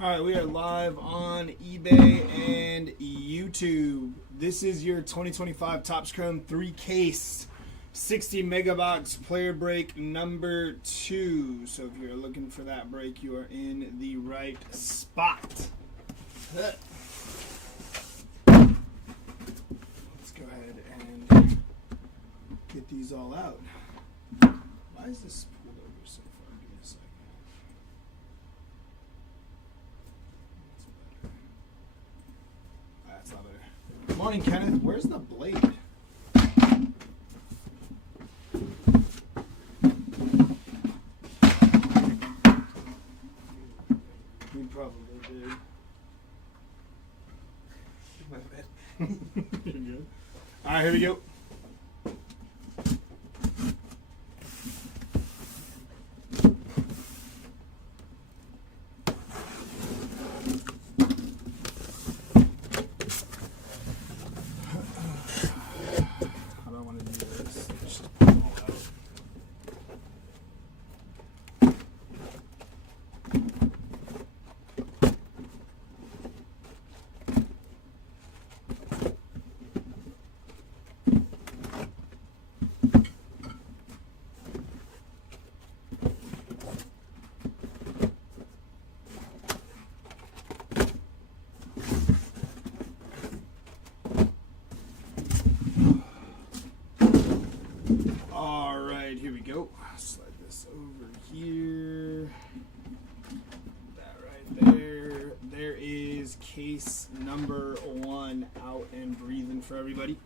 All right, we are live on eBay and YouTube. This is your 2025 Topps Chrome 3-case 60 MegaBox player break number 2. So if you're looking for that break, you are in the right spot. Let's go ahead and get these all out. Why is this pulled over so far? Give me a second. That's not better. Good morning, Kenneth. Where's the blade? We probably did. My bad. You're good. All right, here we go. Alright, here we go. Slide this over here. That right there. There is case number 1 out and breathing for everybody.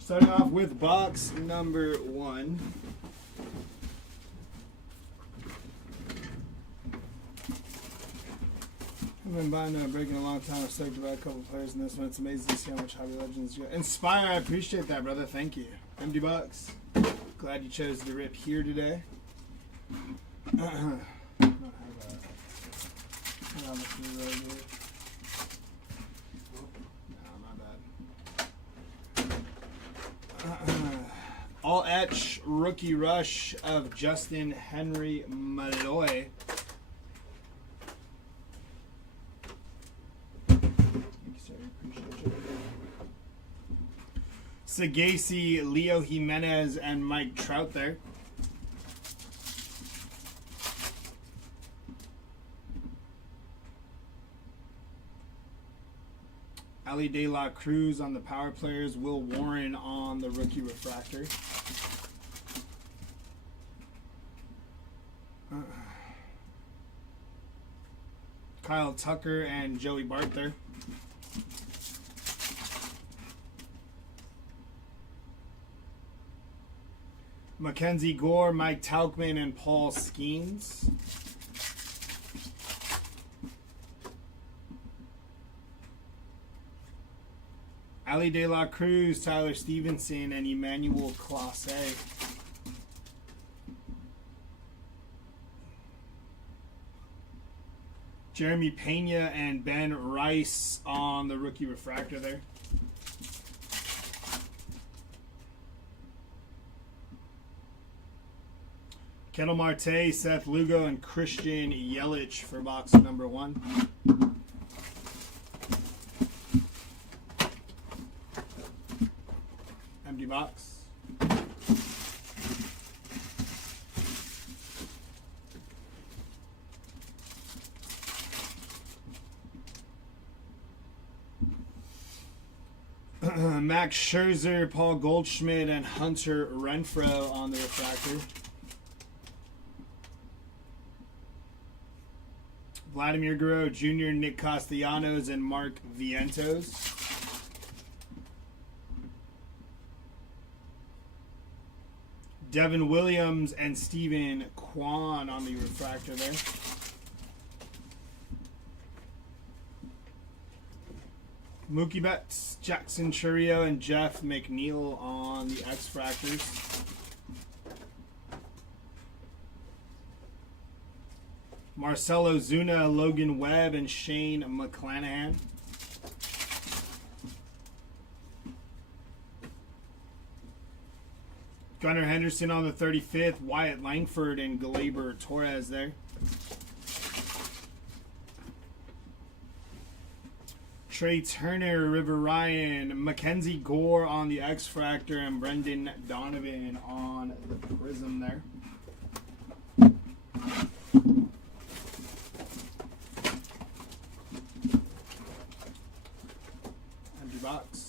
Starting off with box number 1. I've been buying breaking a long time. I've stoked about a couple players in this one. It's amazing to see how much Hobby Legends you got. Inspire, I appreciate that, brother. Thank you. MegaBox. Glad you chose to rip here today. No, my bad. All etch rookie rush of Justin Henry Malloy. Sagasi, Leo Jimenez, and Mike Trout there. Ali De La Cruz on the power players. Will Warren on the rookie refractor. Kyle Tucker and Joey Bart there. Mackenzie Gore, Mike Tauchman, and Paul Skeens. Ali De La Cruz, Tyler Stevenson, and Emmanuel Clase. Jeremy Pena and Ben Rice on the rookie refractor there. Kendall Marte, Seth Lugo, and Christian Yelich for box number 1. Empty box. Max Scherzer, Paul Goldschmidt, and Hunter Renfroe on the refractor. Vladimir Guerrero Jr., Nick Castellanos, and Mark Vientos. Devin Williams and Steven Kwan on the refractor there. Mookie Betts, Jackson Chourio, and Jeff McNeil on the X-Fractors. Marcelo Zuna, Logan Webb, and Shane McClanahan. Gunnar Henderson on the 35th, Wyatt Langford, and Gleyber Torres there. Trey Turner, River Ryan, Mackenzie Gore on the X-Fractor, and Brendan Donovan on the Prism there. Empty box.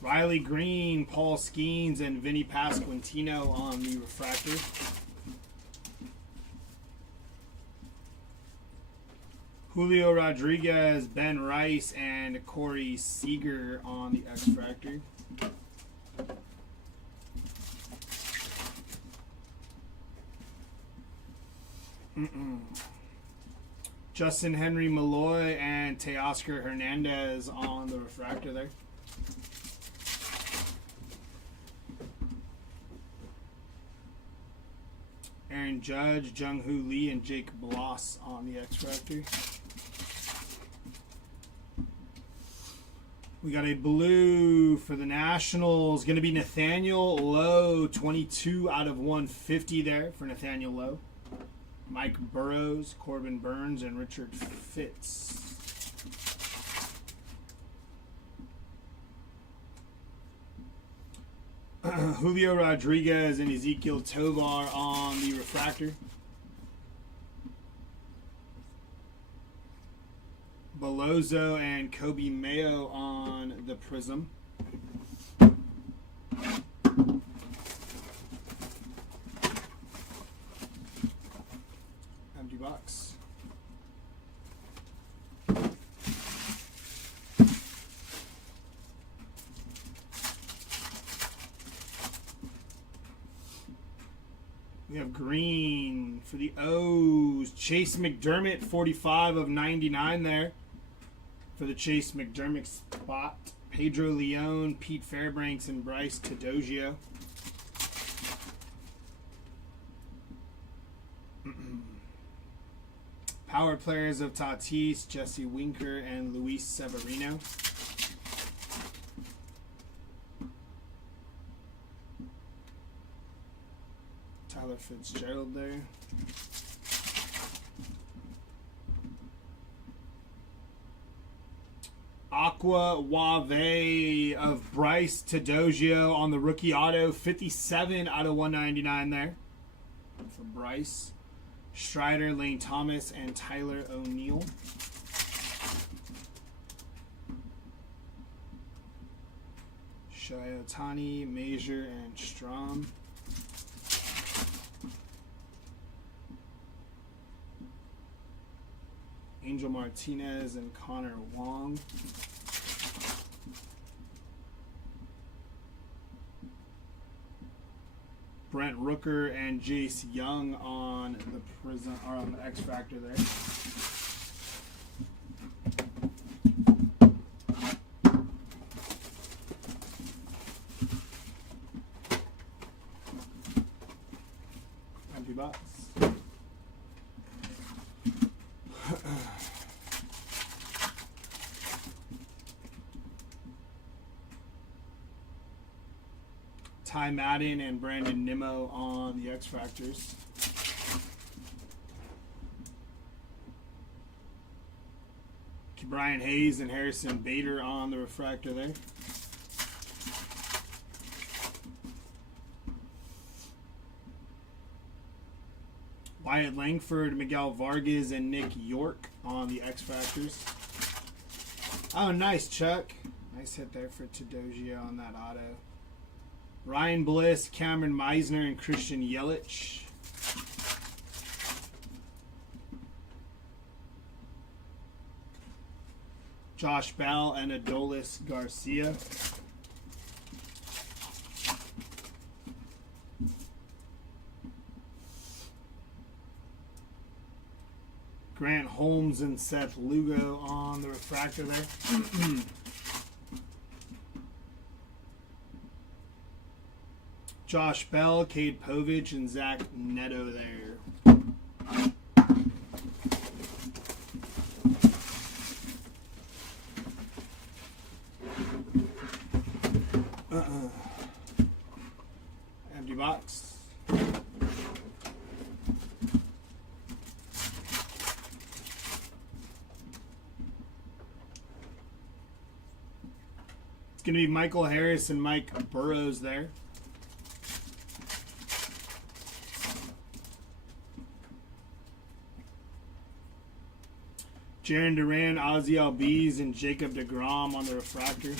Riley Green, Paul Skeens, and Vinny Pasquantino on the refractor. Julio Rodriguez, Ben Rice, and Corey Seager on the X-Fractor. Justin Henry Malloy and Teoscar Hernandez on the refractor there. Aaron Judge, Jung-Hoo Lee, and Jake Bloss on the X-Fractor. We got a blue for the Nationals. Going to be Nathaniel Lowe, 22 out of 150 there for Nathaniel Lowe. Mike Burrows, Corbin Burns, and Richard Fitz. Julio Rodriguez and Ezekiel Tovar on the refractor. Belozo and Kobe Mayo on the Prism. Empty box. We have green for the O's. Chase McDermott, 45 of 99 there for the Chase McDermott spot. Pedro Leon, Pete Fairbanks, and Bryce Tadogio. Power players of Tatis, Jesse Winker, and Luis Severino. Tyler Fitzgerald there. Aqua Wave of Bryce Tadogio on the rookie auto. 57 out of 199 there for Bryce. Strider, Lane Thomas, and Tyler O'Neill. Shohei Ohtani, Major, and Strom. Angel Martinez and Connor Wong. Brent Rooker and Jace Young on the Prism or on the X-Fractor there. Empty box. Ty Madden and Brandon Nimmo on the X-Fractors. Brian Hayes and Harrison Bader on the refractor there. Wyatt Langford, Miguel Vargas, and Nick York on the X-Fractors. Oh, nice, Chuck. Nice hit there for Tadogio on that auto. Ryan Bliss, Cameron Meisner, and Christian Yelich. Josh Bell and Adolis Garcia. Grant Holmes and Seth Lugo on the refractor there. Josh Bell, Cade Povich, and Zach Neto there. It's going to be Michael Harris and Mike Burrows there. Jaron Duran, Ozzie Albies, and Jacob deGrom on the refractor.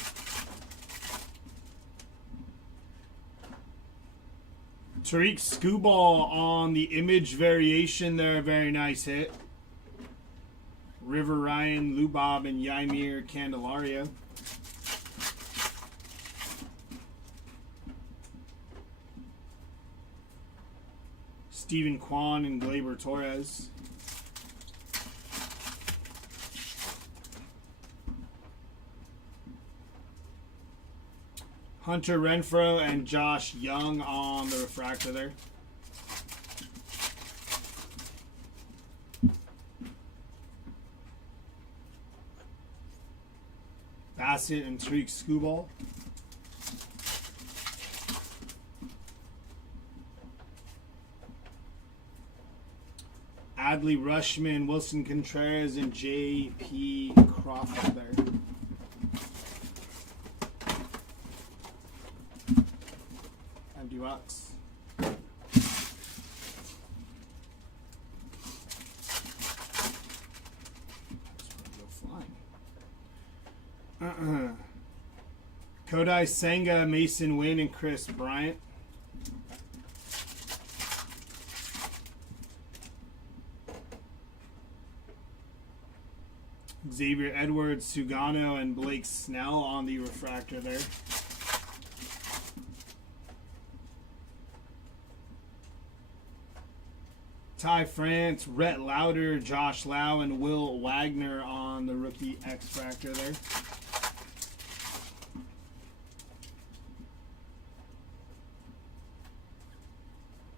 Tariq Skubal on the image variation there. Very nice hit. River Ryan, Lubob, and Yaimir Candelario. Stephen Kwan and Gleyber Torres. Hunter Renfroe and Josh Young on the refractor there. Bassett and Tariq Skubal. Adley Rushman, Wilson Contreras, and J.P. Crawford there. Empty box. Kodai Senga, Mason Wynn, and Chris Bryant. Xavier Edwards, Sugano, and Blake Snell on the refractor there. Ty France, Rhett Lauder, Josh Lau, and Will Wagner on the rookie X-Factor there.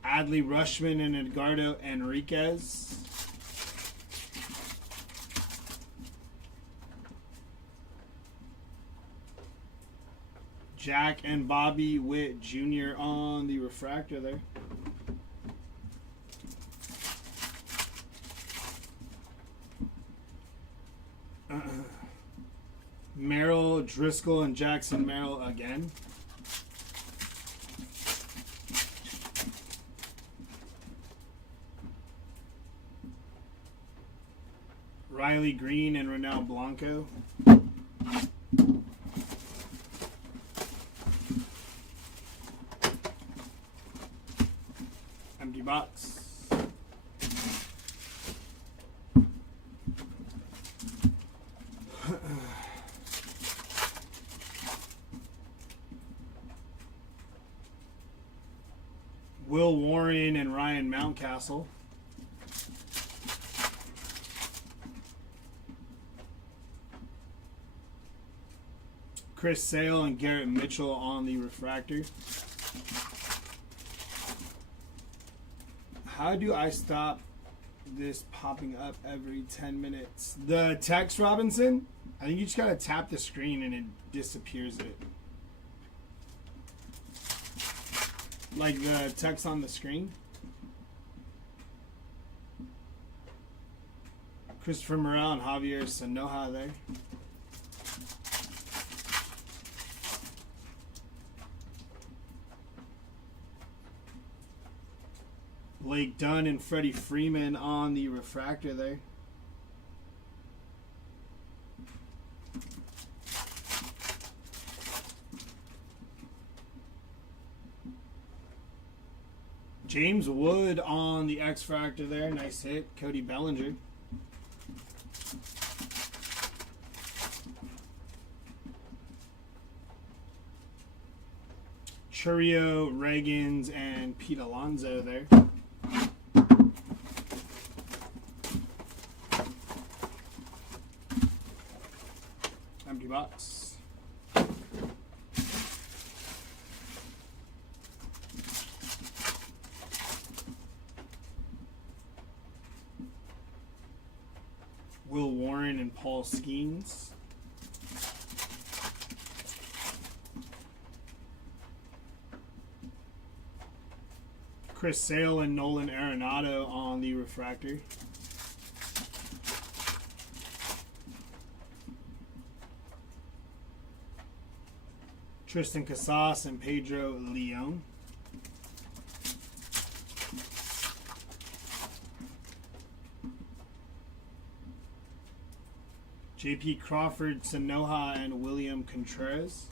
Adley Rushman and Edgardo Enriquez. Jack and Bobby Witt Jr. on the refractor there. Merrill, Driscoll, and Jackson Merrill again. Riley Green and Ronel Blanco. Empty box. Will Warren and Ryan Mountcastle. Chris Sale and Garrett Mitchell on the refractor. How do I stop this popping up every 10 minutes? The text, Robinson, I think you just gotta tap the screen and it disappears it. Like the text on the screen. Christopher Morel and Javier Sanoja there. Blake Dunn and Freddie Freeman on the refractor there. James Wood on the X-Factor there. Nice hit. Cody Bellinger. Churio, Reagans, and Pete Alonso there. Empty box. Will Warren and Paul Skeens. Chris Sale and Nolan Arenado on the refractor. Tristan Casas and Pedro Leon. JP Crawford, Sanoja, and William Contreras.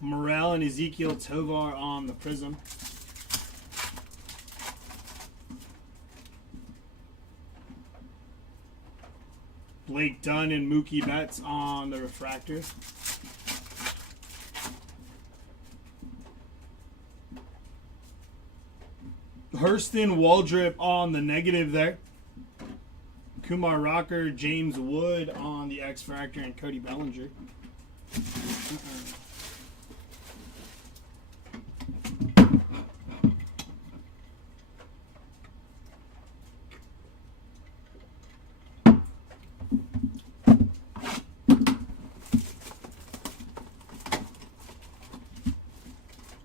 Morel and Ezekiel Tovar on the Prism. Blake Dunn and Mookie Betts on the Refractor. Hurston Waldrip on the negative there. Kumar Rocker, James Wood on the X-Fractor, and Cody Bellinger.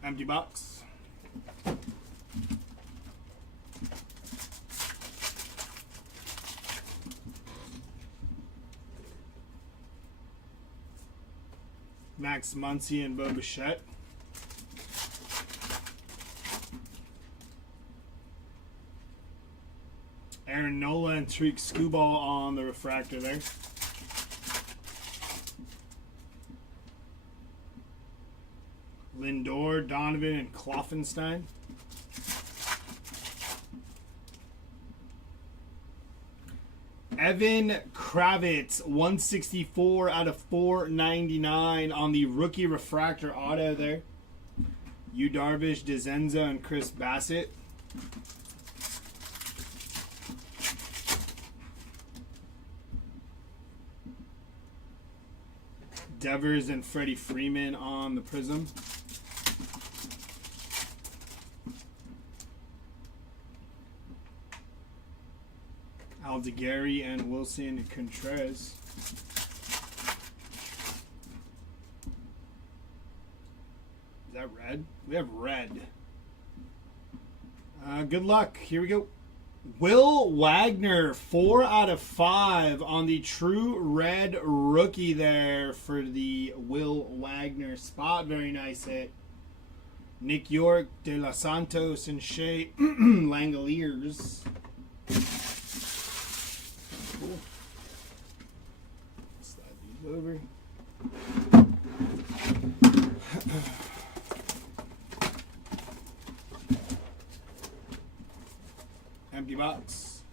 Empty box. Max Muncy and Bo Bichette. Aaron Nola and Tariq Skubal on the Refractor there. Lindor, Donovan, and Kloffenstein. Evan Kravitz, 164 out of 499 on the rookie refractor auto there. Yu Darvish, DeZenza, and Chris Bassett. Devers and Freddie Freeman on the Prism. Aldegari and Wilson Contreras. Is that red? We have red. Good luck. Here we go. Will Wagner, 4 out of 5 on the true red rookie there for the Will Wagner spot. Very nice hit. Nick York, De Los Santos, and Shea Langoliers. Cool. Slide these over. Empty box.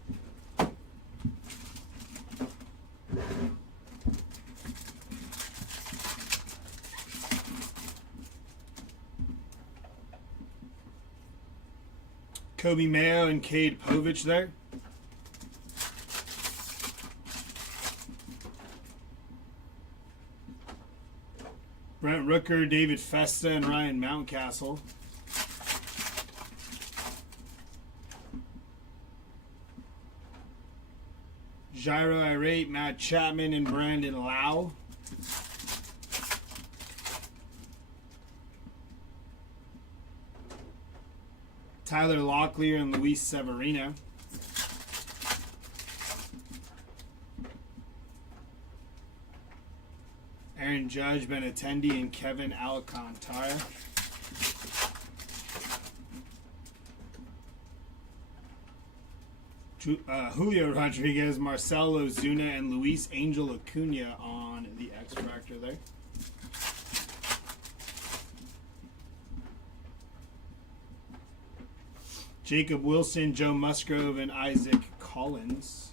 Kobe Mayo and Cade Povich there. Brent Rooker, David Festa, and Ryan Mountcastle. Gyro Irate, Matt Chapman, and Brandon Lau. Tyler Locklear and Luis Severino. Aaron Judge, Benintendi, and Kevin Alcantara. Julio Rodriguez, Marcelo Ozuna, and Luis Angel Acuna on the X-Fractor there. Jacob Wilson, Joe Musgrove, and Isaac Collins.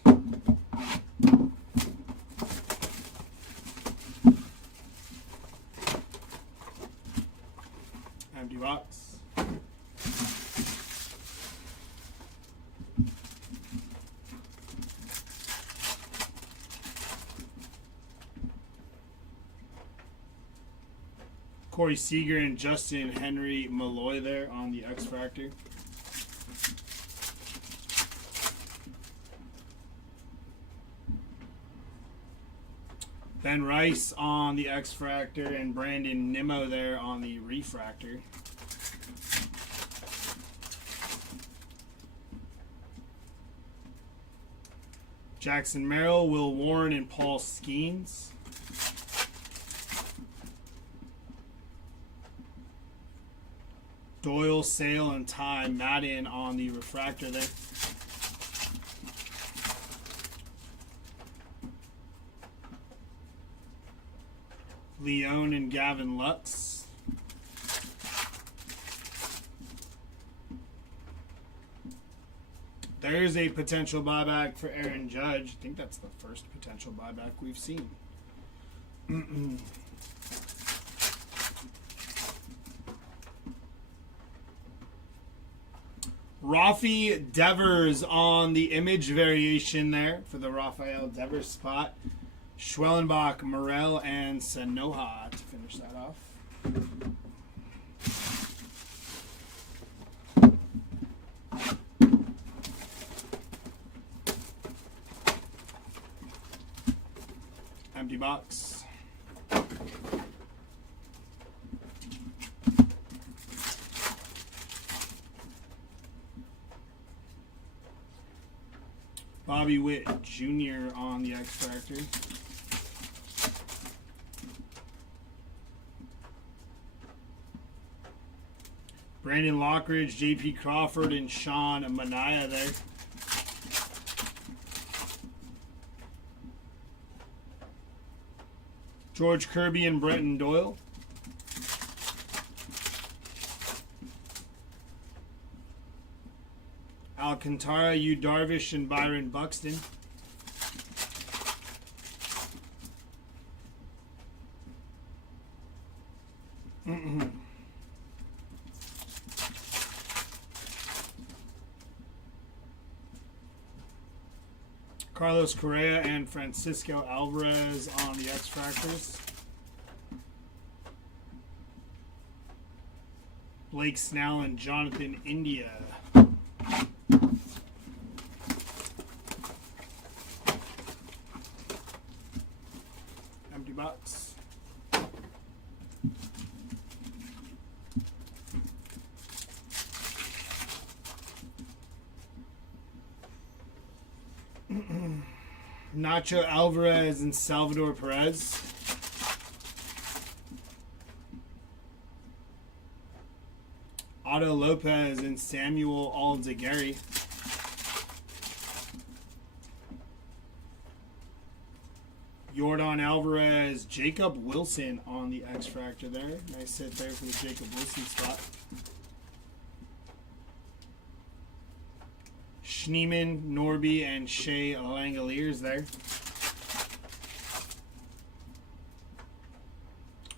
Empty box. Corey Seager and Justin Henry Malloy there on the X-Fractor. Ben Rice on the X-Fractor and Brandon Nimmo there on the Refractor. Jackson Merrill, Will Warren, and Paul Skeens. Doyle, Sale, and Ty Madden on the refractor there. Leone and Gavin Lux. There's a potential buyback for Aaron Judge. I think that's the first potential buyback we've seen. Rafi Devers on the image variation there for the Rafael Devers spot. Schwellenbach, Morel, and Sanoha to finish that off. Empty box. Bobby Witt Jr. on the X-Factor. Brandon Lockridge, J.P. Crawford, and Sean Mania there. George Kirby and Brenton Doyle. Alcantara, Yu Darvish, and Byron Buxton. Carlos Correa and Francisco Alvarez on the X-Fractors. Blake Snell and Jonathan India. Empty box. Nacho Alvarez and Salvador Perez. Otto Lopez and Samuel Aldeguerri. Yordan Alvarez, Jacob Wilson on the X-Fractor there. Nice hit there for the Jacob Wilson spot. Schneeman, Norby, and Shea Langoliers there.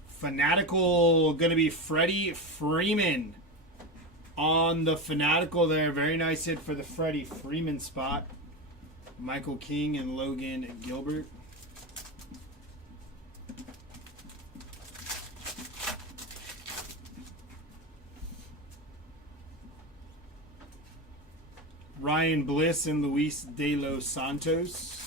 Fanatical going to be Freddie Freeman on the Fanatical there. Very nice hit for the Freddie Freeman spot. Michael King and Logan Gilbert. Ryan Bliss and Luis De Los Santos.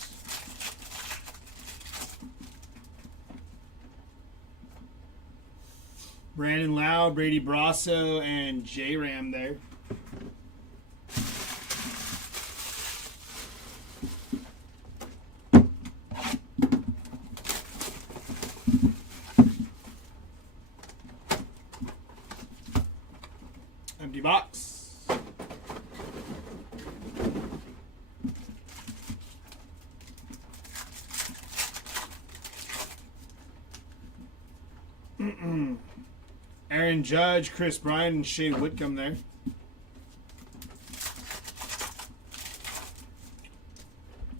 Brandon Lau, Brady Brasso, and J-Ram there. Empty box. Aaron Judge, Chris Bryant, and Shea Whitcomb there.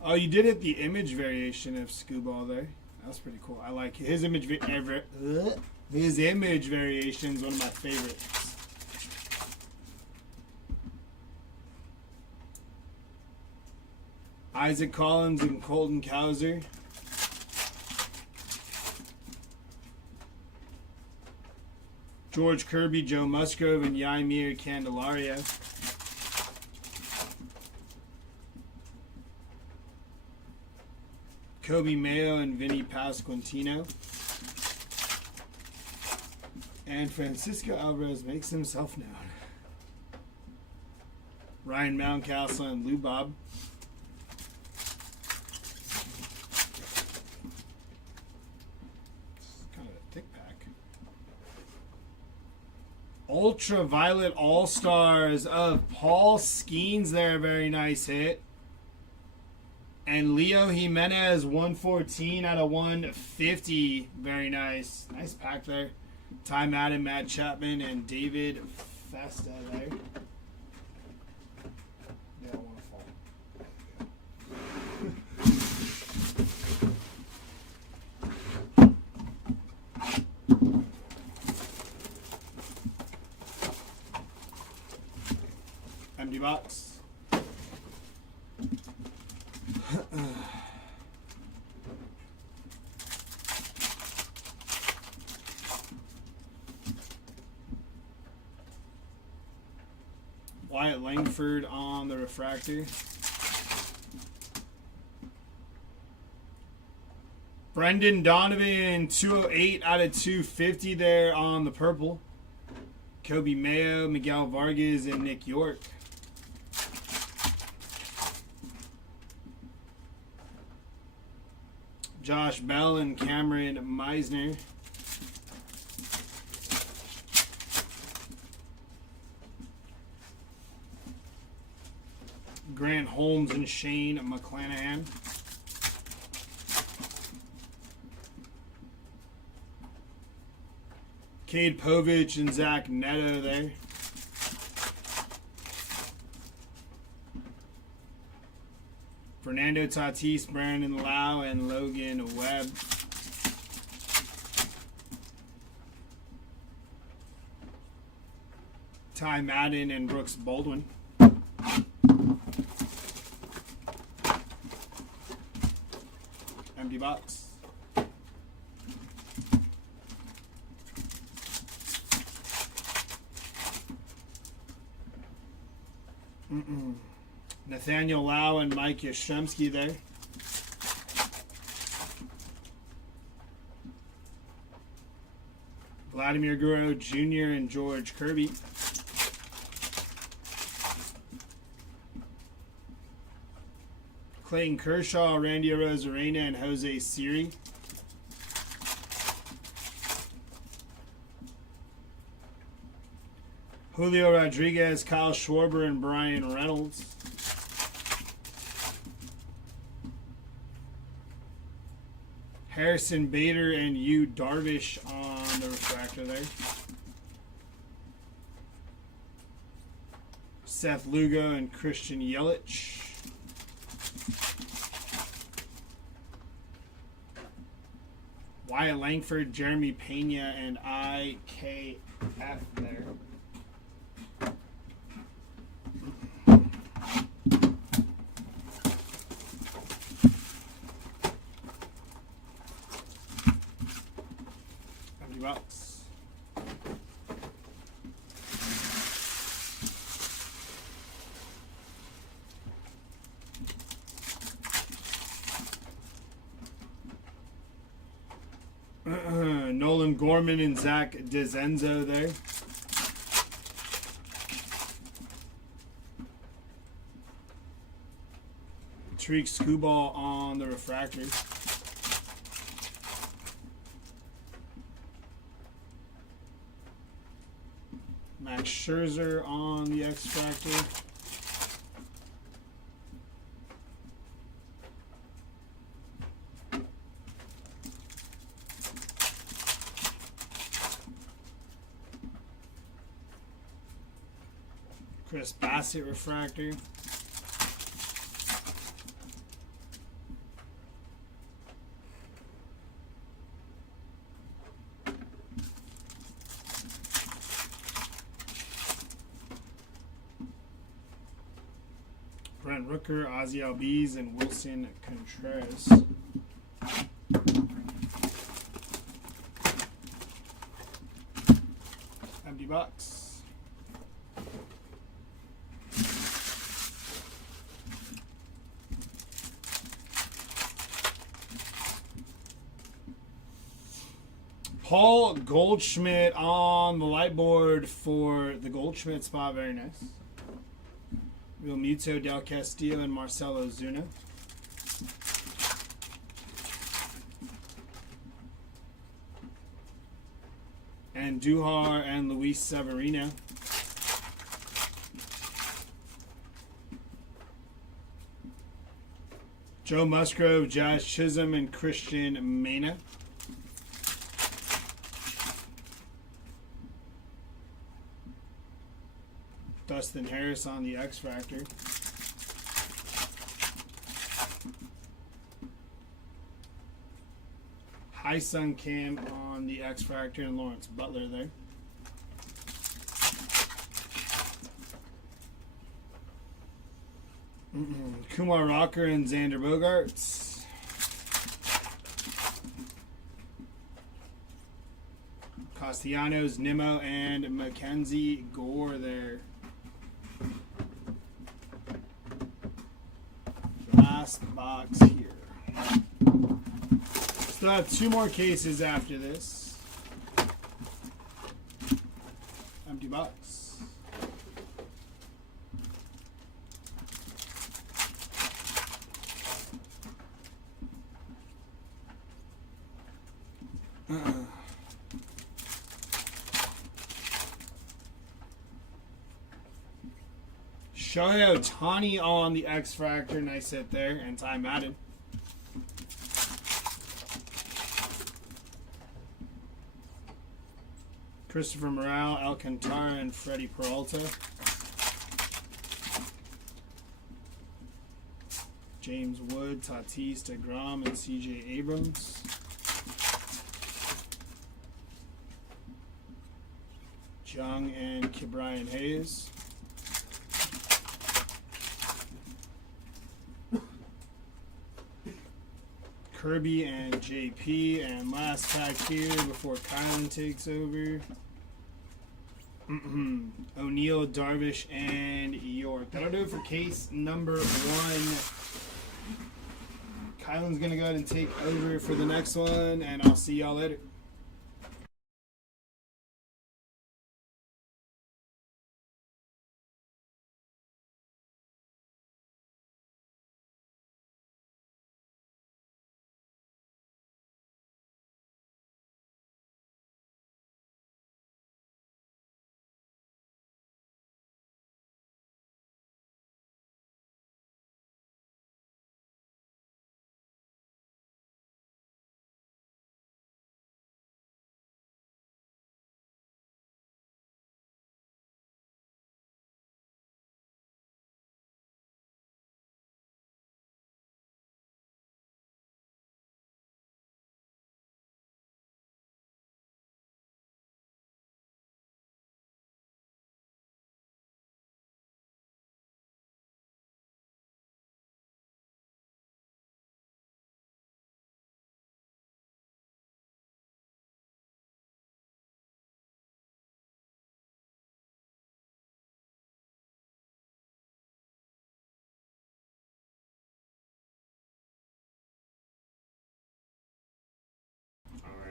Oh, you did it the image variation of Scooball there. That was pretty cool. I like it. His image variation is one of my favorites. Isaac Collins and Colton Cowser. George Kirby, Joe Musgrove, and Yaimir Candelaria. Kobe Mayo and Vinny Pasquantino. And Francisco Alvarez makes himself known. Ryan Mountcastle and Lou Bob. Thick pack. Ultraviolet All-Stars of Paul Skeens there. Very nice hit. And Leo Jimenez, 114 out of 150. Very nice. Nice pack there. Ty Madden, Matt Chapman, and David Festa there. They don't want to fall. Empty box. Wyatt Langford on the refractor. Brendan Donovan, 208 out of 250 there on the purple. Kobe Mayo, Miguel Vargas, and Nick York. Josh Bell and Cameron Meisner. Grant Holmes and Shane McClanahan. Cade Povich and Zach Neto there. Fernando Tatis, Brandon Lau, and Logan Webb. Ty Madden and Brooks Baldwin. Empty box. Nathaniel Lau and Mike Yastrzemski there. Vladimir Guerrero Jr. and George Kirby. Clayton Kershaw, Randy Arozarena, and Jose Siri. Julio Rodriguez, Kyle Schwarber, and Brian Reynolds. Harrison Bader and Yu Darvish on the refractor there. Seth Lugo and Christian Yelich. Wyatt Langford, Jeremy Pena, and IKF there. Empty box. Nolan Gorman and Zach DeZenzo there. Tariq Skubal on the refractor. Max Scherzer on the X-Factor. Chris Bassett refractor. Brent Rooker, Ozzie Albies, and Wilson Contreras. Empty box. Paul Goldschmidt on the light board for the Goldschmidt spot. Very nice. Real Muto, Del Castillo, and Marcelo Zuna. and Duhar and Luis Severino. Joe Musgrove, Josh Chisholm, and Christian Mena. Dustin Harris on the X Factor. Hyun Kim on the X Factor and Lawrence Butler there. Kumar Rocker and Xander Bogaerts. Castellanos, Nimmo, and Mackenzie Gore there. Last box here. Still have 2 more cases after this. Empty box. Shohei Ohtani on the X Factor. Nice hit there. And time added. Christopher Morale, Alcantara, and Freddie Peralta. James Wood, Tatis, DeGrom, and CJ Abrams. Jung and Ke'Bryan Hayes. Kirby and JP, and last pack here before Kylan takes over. O'Neal, Darvish, and York. That'll do it for case number 1. Kylan's going to go ahead and take over for the next one, and I'll see y'all later.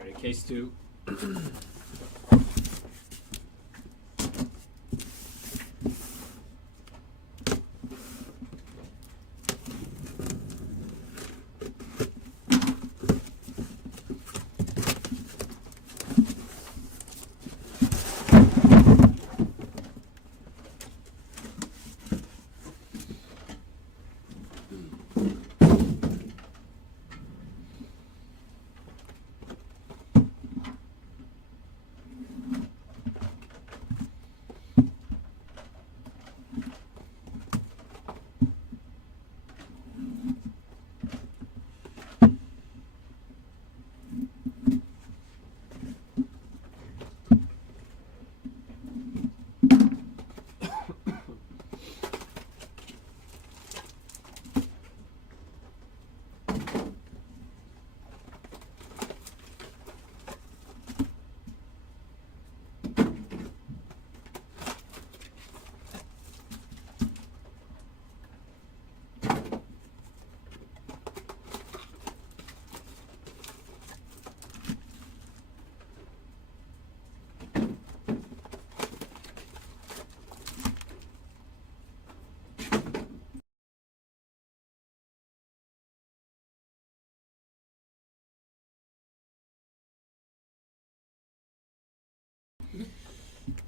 Alright, case 2.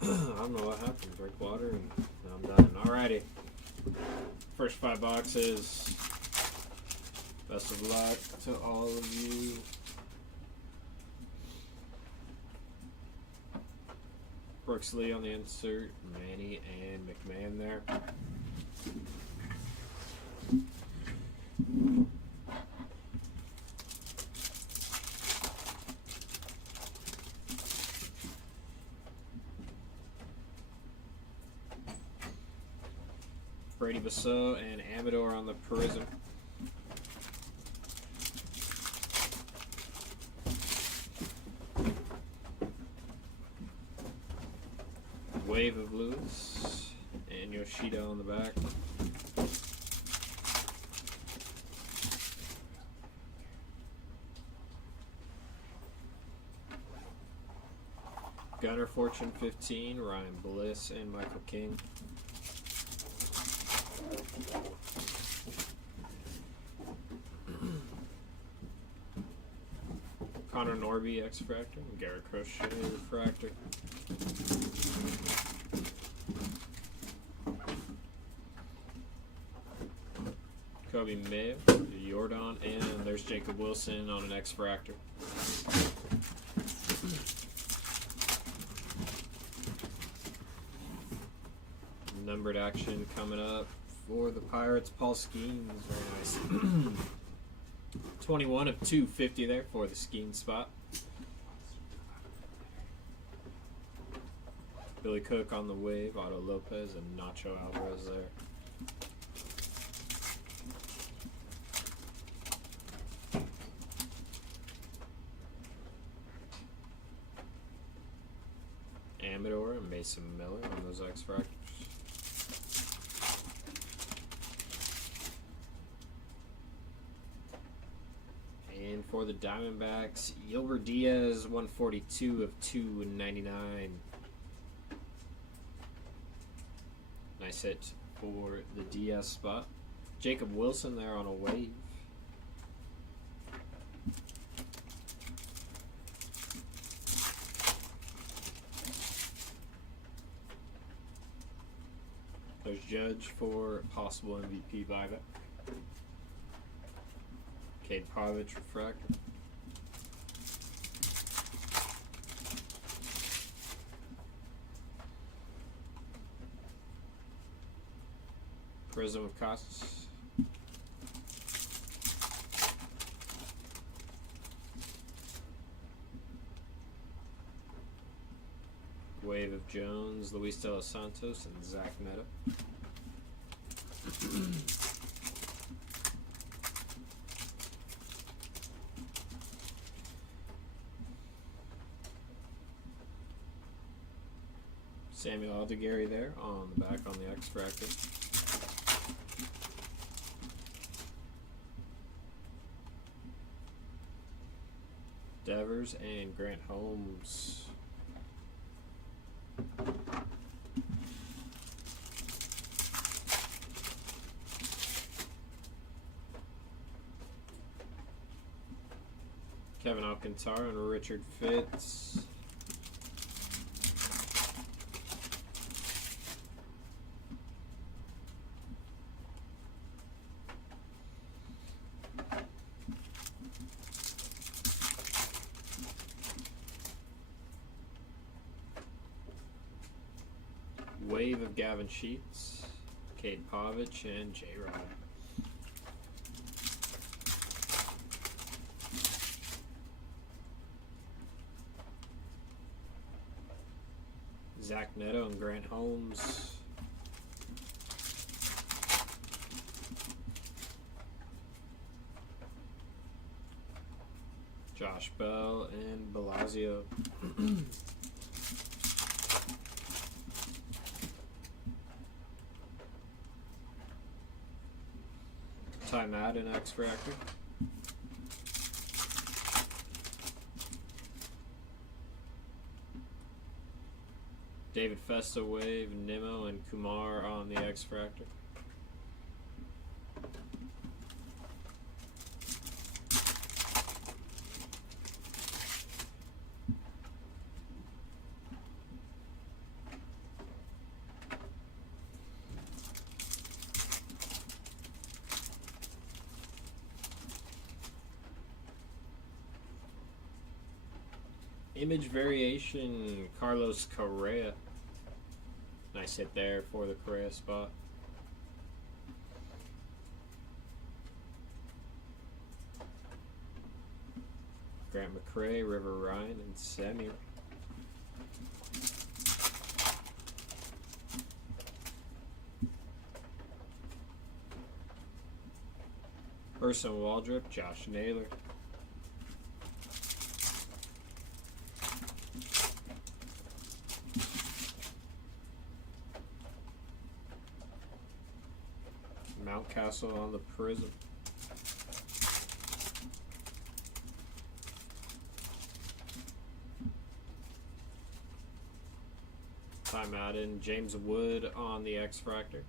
I don't know what happened. Drink water and I'm done. Alrighty. First 5 boxes. Best of luck to all of you. Brooks Lee on the insert. Manny and McMahon there. Brady Basso and Amador on the Prism. Wave of Lewis and Yoshida on the back. Gunner Fortune 15, Ryan Bliss and Michael King. Connor Norby X Fractor and Garrett Crochet Refractor. Kobe Mayo, Jordan, and there's Jacob Wilson on an X Fractor. Numbered action coming up for the Pirates. Paul Skeens, very nice. 21 of 250 there for the Skeens spot. Billy Cook on the wave, Otto Lopez and Nacho Alvarez there. Amador and Mason Miller on those X Fractors. And for the Diamondbacks, Yolber Diaz, 142 of 299. Nice hit for the Diaz spot. Jacob Wilson there on a wave. There's Judge for possible MVP buyback. Cade Pavich refractor. Prism of Costas. Wave of Jones, Luis De Los Santos, and Zach Neto. Samuel Aldegary there on the back on the X Fractor. Devers and Grant Holmes. Kevin Alcantara and Richard Fitz. Wave of Gavin Sheets, Cade Pavich, and J-Rod. Zach Neto and Grant Holmes. Josh Bell and Belazio. Ty Madden X Fractor. David Festa Wave, Nimmo, and Kumar on the X Fractor. Image variation, Carlos Correa. Nice hit there for the Correa spot. Grant McCray, River Ryan, and Samuel. Urson Waldrop, Josh Naylor. Mountcastle on the Prism. Time added. James Wood on the X-Fractor.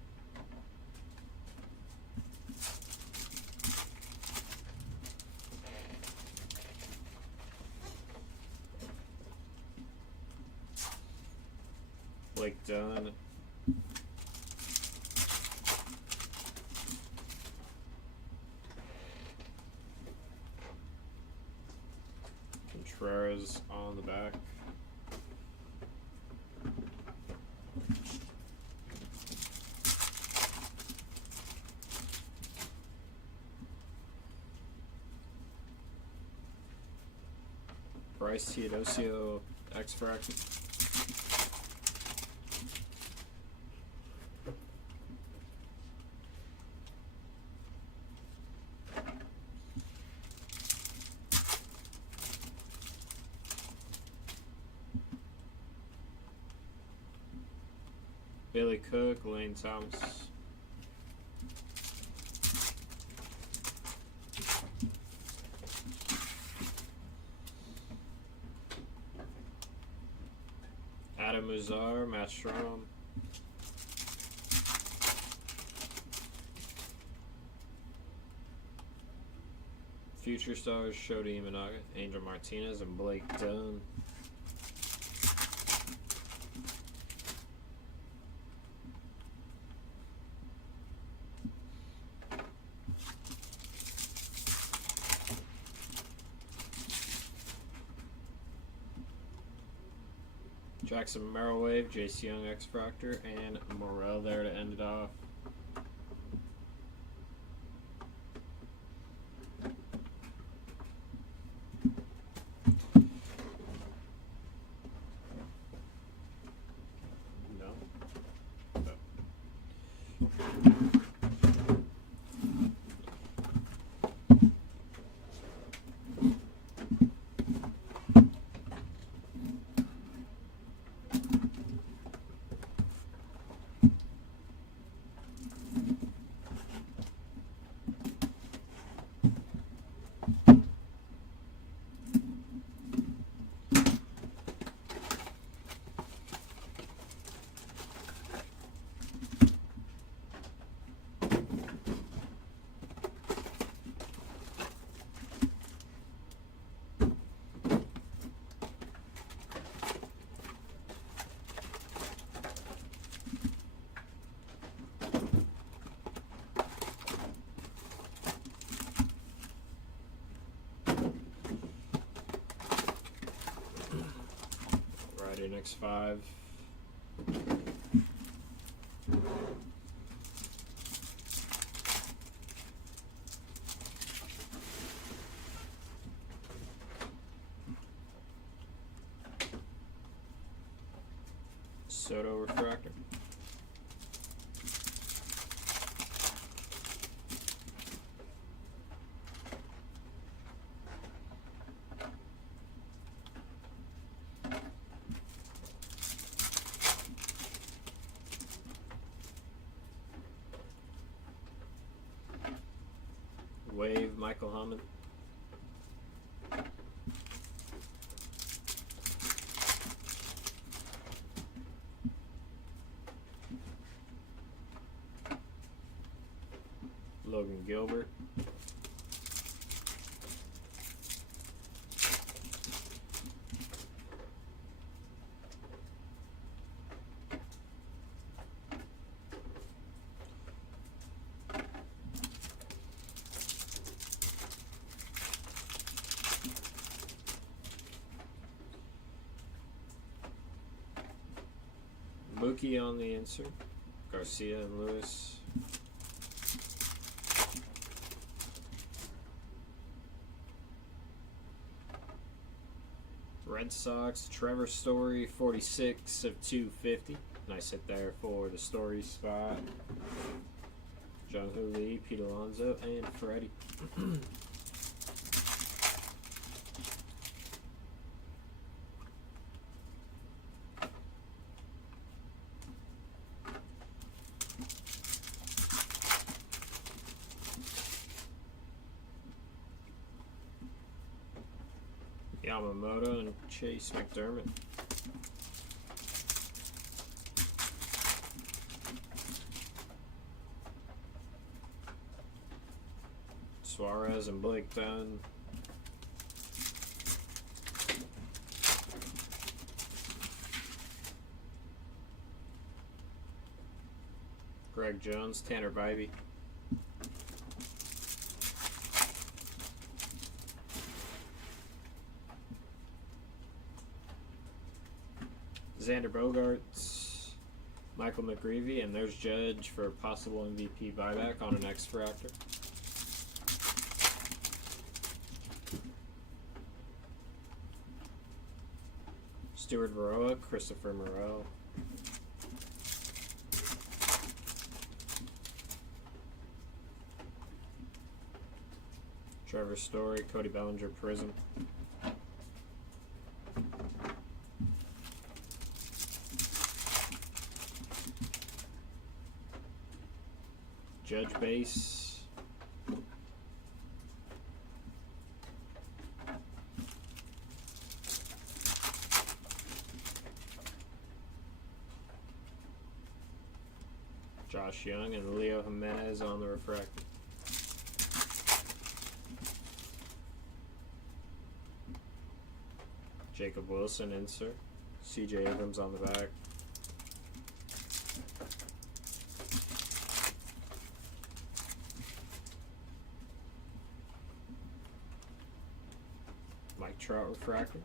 Blake Dunn. Contreras on the back. Bryce Teodosio, X-Fractor. Billy Cook, Lane Thomas. Adam Uzar, Matt Strom. Future Stars, Shodi Imanaga, Angel Martinez, and Blake Dunn. Jackson Merrillwave, Jace Young, X-Fractor, and Morel there to end it off. No. Next 5. Soto Refractor. Wave, Michael Hammond. Logan Gilbert. Mookie on the insert. Garcia and Lewis. Red Sox, Trevor Story, 46 of 250. Nice hit there for the Story spot. Jung Hoo Lee, Pete Alonso, and Freddie. Yamamoto and Chase McDermott. Suarez and Blake Dunn. Greg Jones, Tanner Bybee. Xander Bogaerts, Michael McGreevy, and there's Judge for a possible MVP buyback on an X-Fractor. Stuart Varroa, Christopher Morel. Trevor Story, Cody Bellinger, Prism. Judge base. Josh Young and Leo Jimenez on the refractor. Jacob Wilson insert. CJ Abrams on the back. Mike Trout refractor.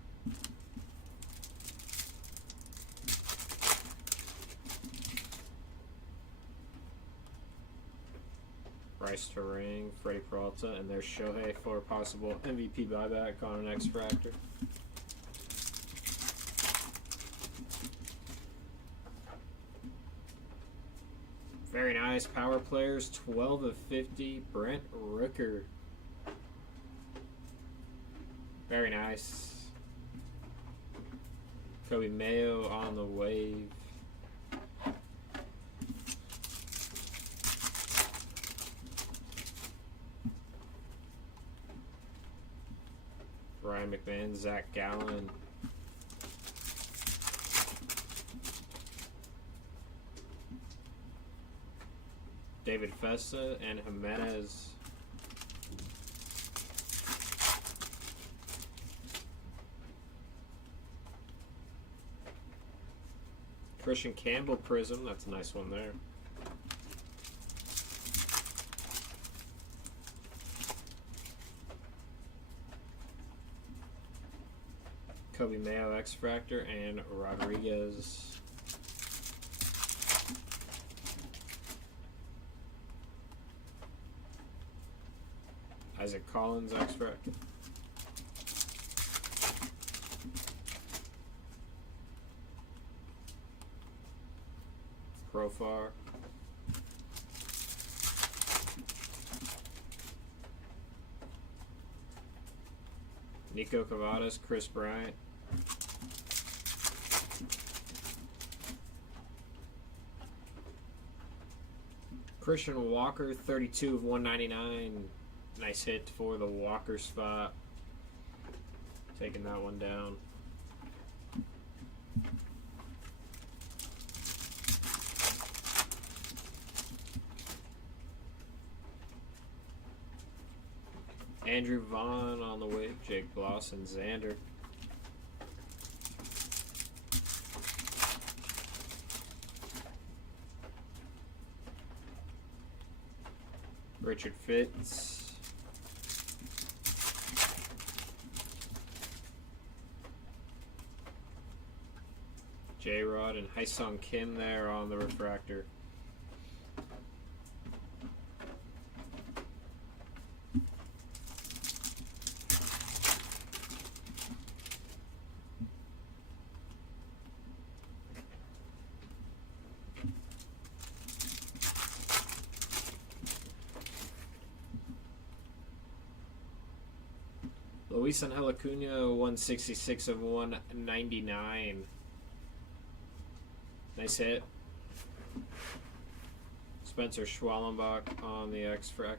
Bryce Terang, Freddie Peralta, and there's Shohei for a possible MVP buyback on an X-Fractor. Very nice. Power players, 12 of 50. Brent Rooker. Very nice. Kobe Mayo on the wave. Ryan McMahon, Zach Gallen. David Festa and Jimenez. Christian Campbell Prism, that's a nice one there. Kobe Mayo X-Fractor and Rodriguez. Isaac Collins X-Fractor. Profar. Nico Cavadas, Chris Bryant. Christian Walker, 32 of 199. Nice hit for the Walker spot. Taking that one down. Andrew Vaughn on the wave. Jake Bloss and Xander. Richard Fitz. J-Rod and Haesung Kim there on the refractor. Luis Angel Acuna, 166 of 199. Nice hit. Spencer Schwallenbach on the X-Fract.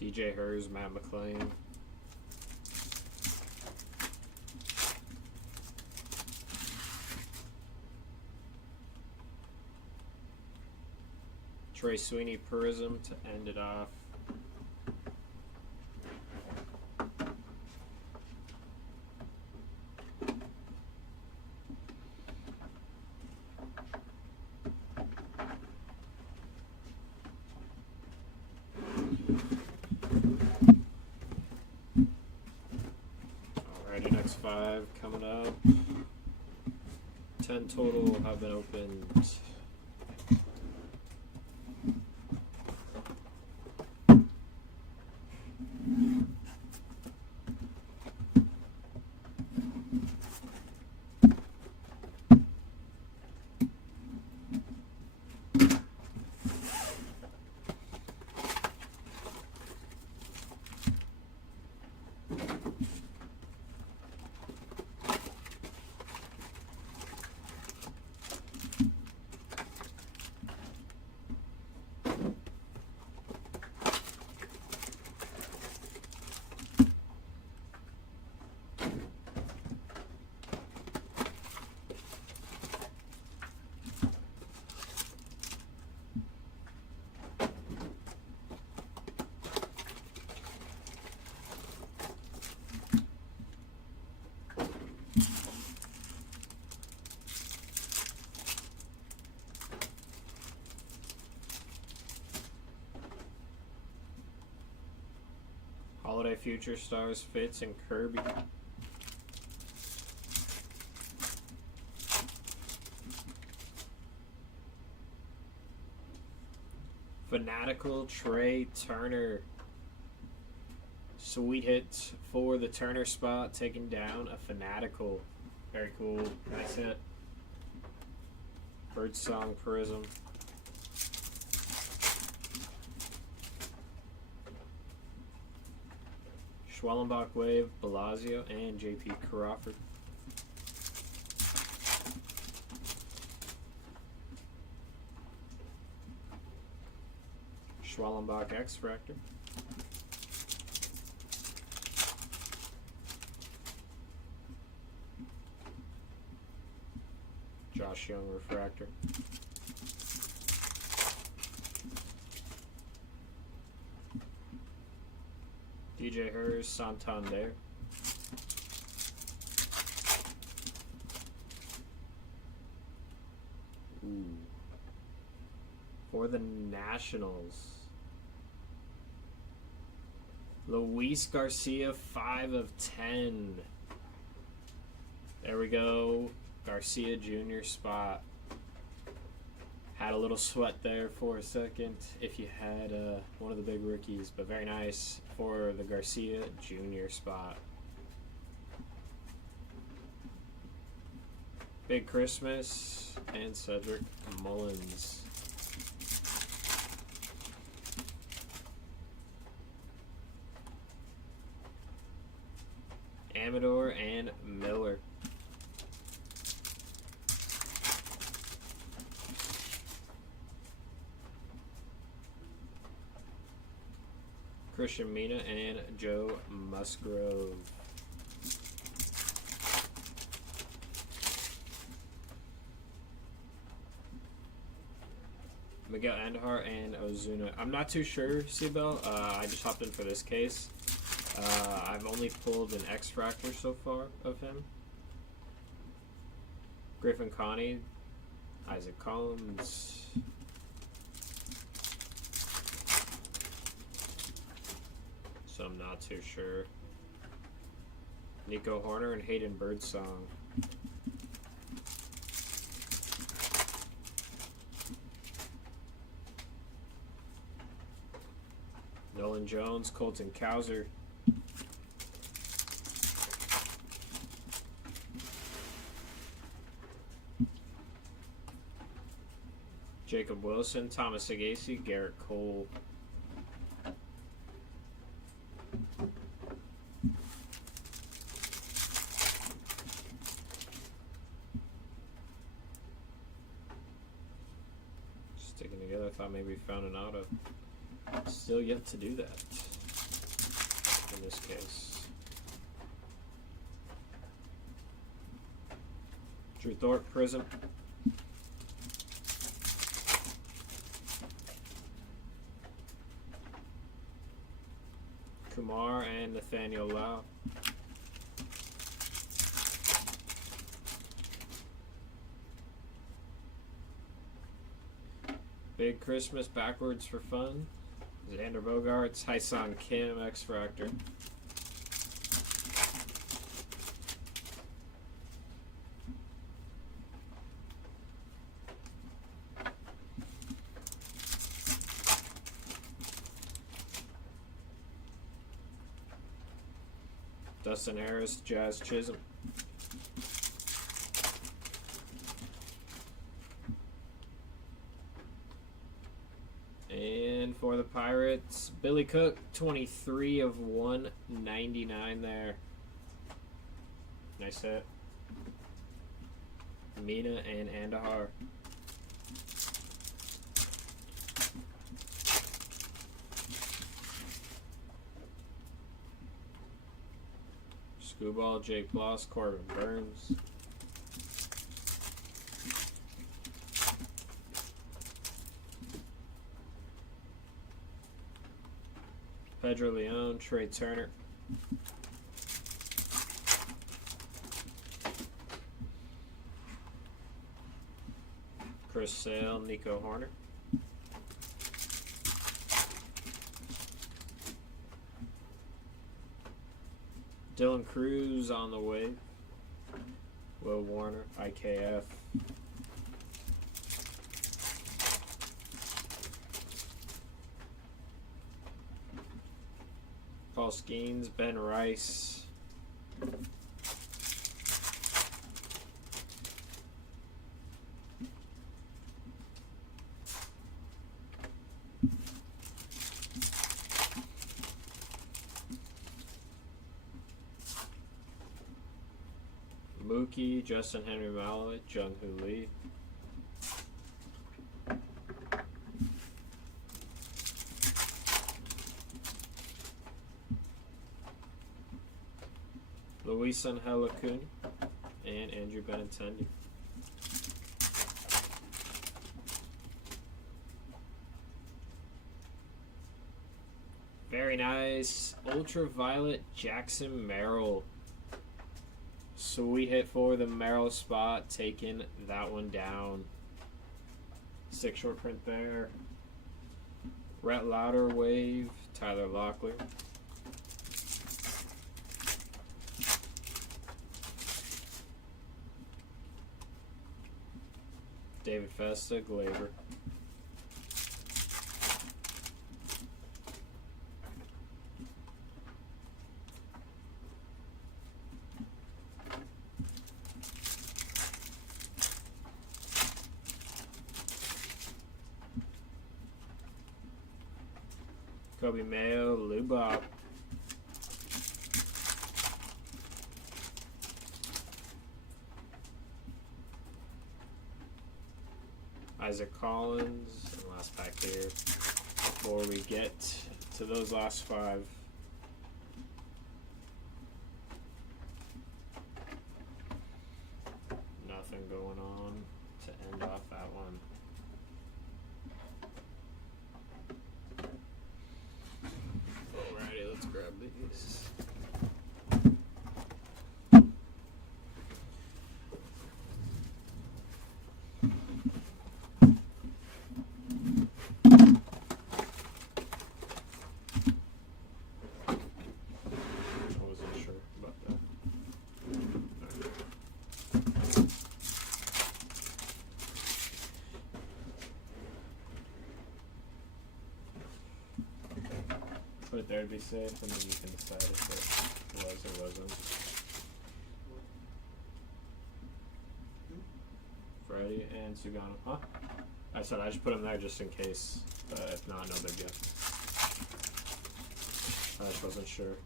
DJ Hers, Matt McClain. Trey Sweeney Prism to end it off. Alrighty, next 5 coming up. 10 total have been opened. Holiday Future Stars, Fitz, and Kirby. Fanatical Trey Turner. Sweet hit for the Turner spot, taking down a Fanatical. Very cool. Nice hit. Birdsong Prism. Schwallenbach Wave, Bellagio, and JP Crawford. Schwallenbach X-Fractor. Josh Young Refractor. DJ Hers, Santander. Ooh. For the Nationals, Luis Garcia, 5 of 10. There we go. Garcia Jr. spot. Had a little sweat there for a second if you had one of the big rookies, but very nice for the Garcia Jr. spot. Big Christmas and Cedric Mullins. Amador and Miller. Christian Mina and Joe Musgrove. Miguel Andujar and Ozuna. I'm not too sure, Seabell. I just hopped in for this case. I've only pulled an X-Fractor so far of him. Griffin Connie, Isaac Collins. so I'm not too sure. Nico Horner and Hayden Birdsong. Nolan Jones, Colton Cowser. Jacob Wilson, Thomas Sagasi, Garrett Cole. Sticking together, I thought maybe we found an auto. Still yet to do that in this case. Drew Thorpe, Prism. Kumar and Nathaniel Lau. Big Christmas backwards for fun. Xander Bogaerts, Hyson Kim, X-Fractor. Dustin Harris, Jazz Chisholm. And for the Pirates, Billy Cook, 23 of 199 there. Nice hit. Mina and Andahar. Scooball, Jake Bloss, Corbin Burns. Pedro Leon, Trey Turner. Chris Sale, Nico Horner. Dylan Cruz on the way. Will Warner, IKF. Paul Skeens, Ben Rice. Mookie, Justin Henry Malloy, Jung Hoo Lee. Luis Angel Acuna and Andrew Benintendi. Very nice. Ultraviolet Jackson Merrill. Sweet hit for the Merrill spot, taking that one down. 6 short print there. Rhett Lauder wave, Tyler Locklear. David Festa, Glaber. Kobe Mayo, Lubop. Isaac Collins, and last pack here before we get to those last 5. Nothing going on to end off that one. Alrighty, let's grab these. it there to be safe, and then you can decide if it was or wasn't. Freddie and Sugano, huh? I said I just put them there just in case. If not, no big deal. I just wasn't sure.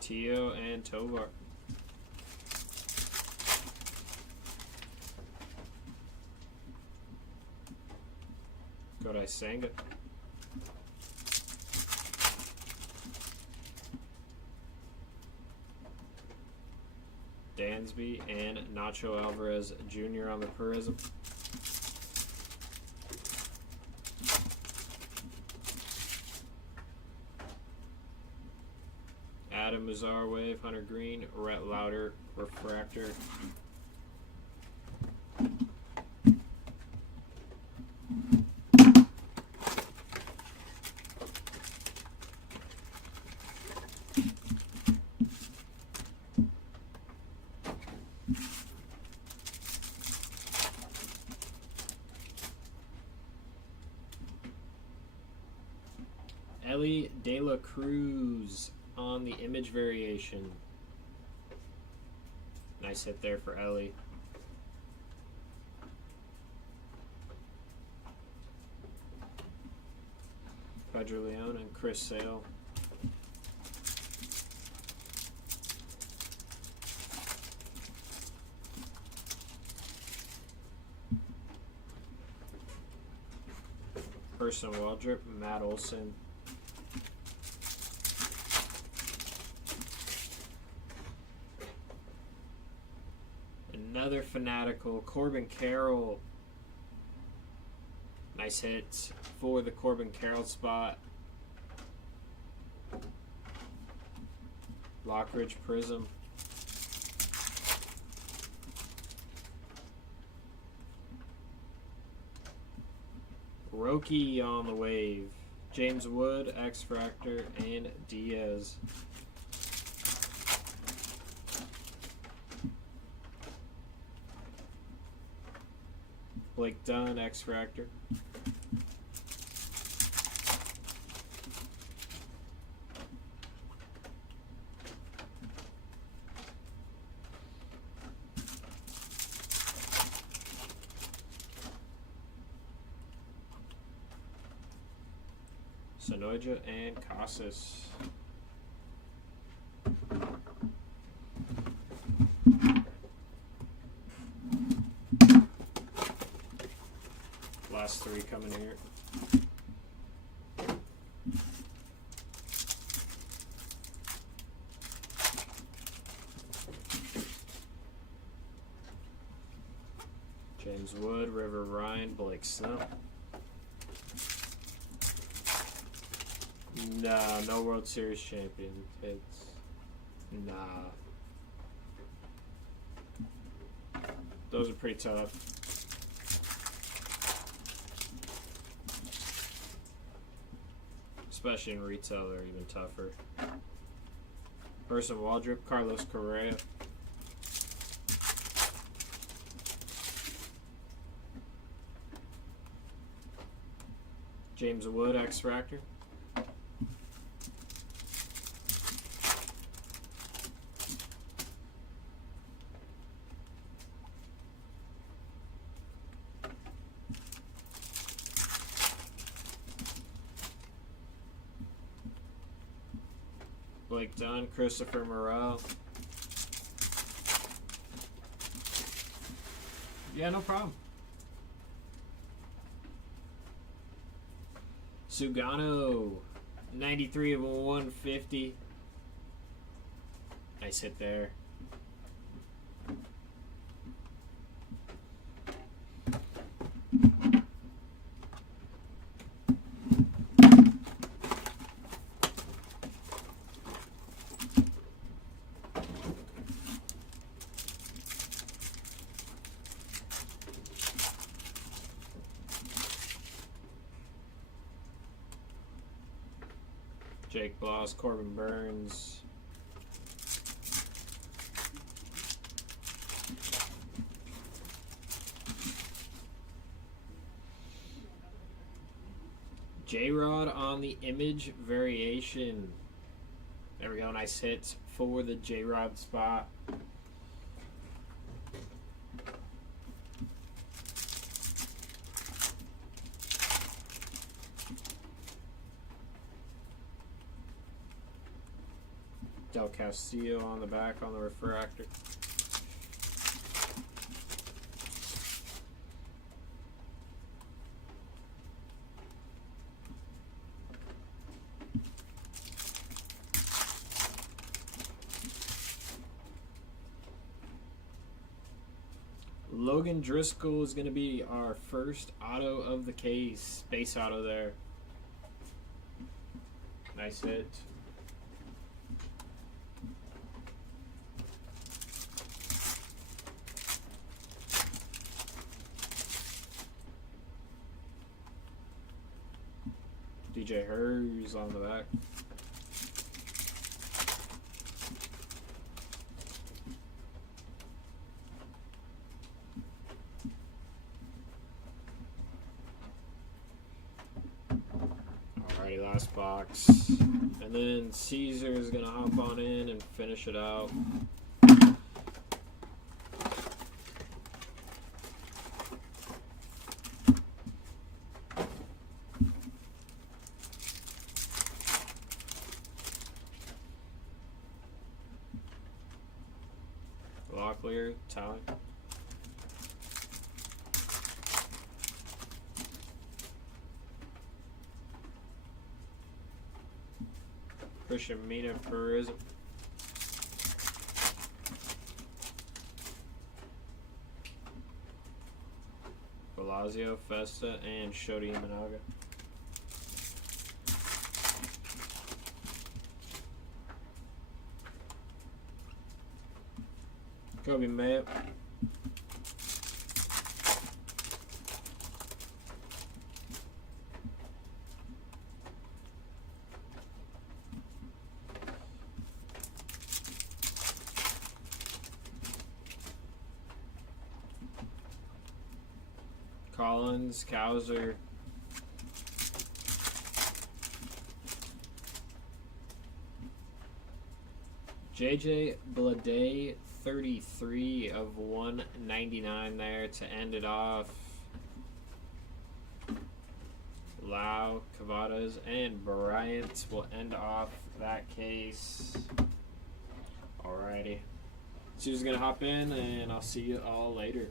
Tio and Tovar. Godai Sanga. Dansby and Nacho Alvarez Jr. on the Prism. Adam Mazar Wave, Hunter Green, Rhett Lauder Refractor. Ellie De La Cruz on the image variation. Nice hit there for Ellie. Pedro Leon and Chris Sale. Person Waldrop, Matt Olson. Another fanatical, Corbin Carroll. Nice hit for the Corbin Carroll spot. Lockridge Prism. Roki on the wave. James Wood, X-Fractor, and Diaz. Blake Dunn, X-Fractor. Sonoja and Casas. Last three coming here. James Wood, River Ryan, Blake Snow. Nah, no World Series champion. It's nah. Those are pretty tough. Especially in retail, they're even tougher. Person Waldrop, Carlos Correa. James Wood, X-Fractor. Blake Dunn, Christopher Morel. Yeah, no problem. Sugano, 93 of 150. Nice hit there. Jake Bloss, Corbin Burns. J-Rod on the image variation. There we go. Nice hits for the J-Rod spot. Del Castillo on the back on the refractor. Logan Driscoll is going to be our first auto of the case. Base auto there. Nice hit. DJ Hers on the back. Alrighty, last box. And then Caesar is going to hop on in and finish it out. Locklear, Ty. Christian Mina Perez. Velazio, Festa, and Shodi Imanaga. Kobe Mayo. Collins, Cowser. JJ Blade, 33 of 199 there to end it off. Lau, Cavadas, and Bryant will end off that case. Alrighty. Sue's gonna hop in, and I'll see you all later.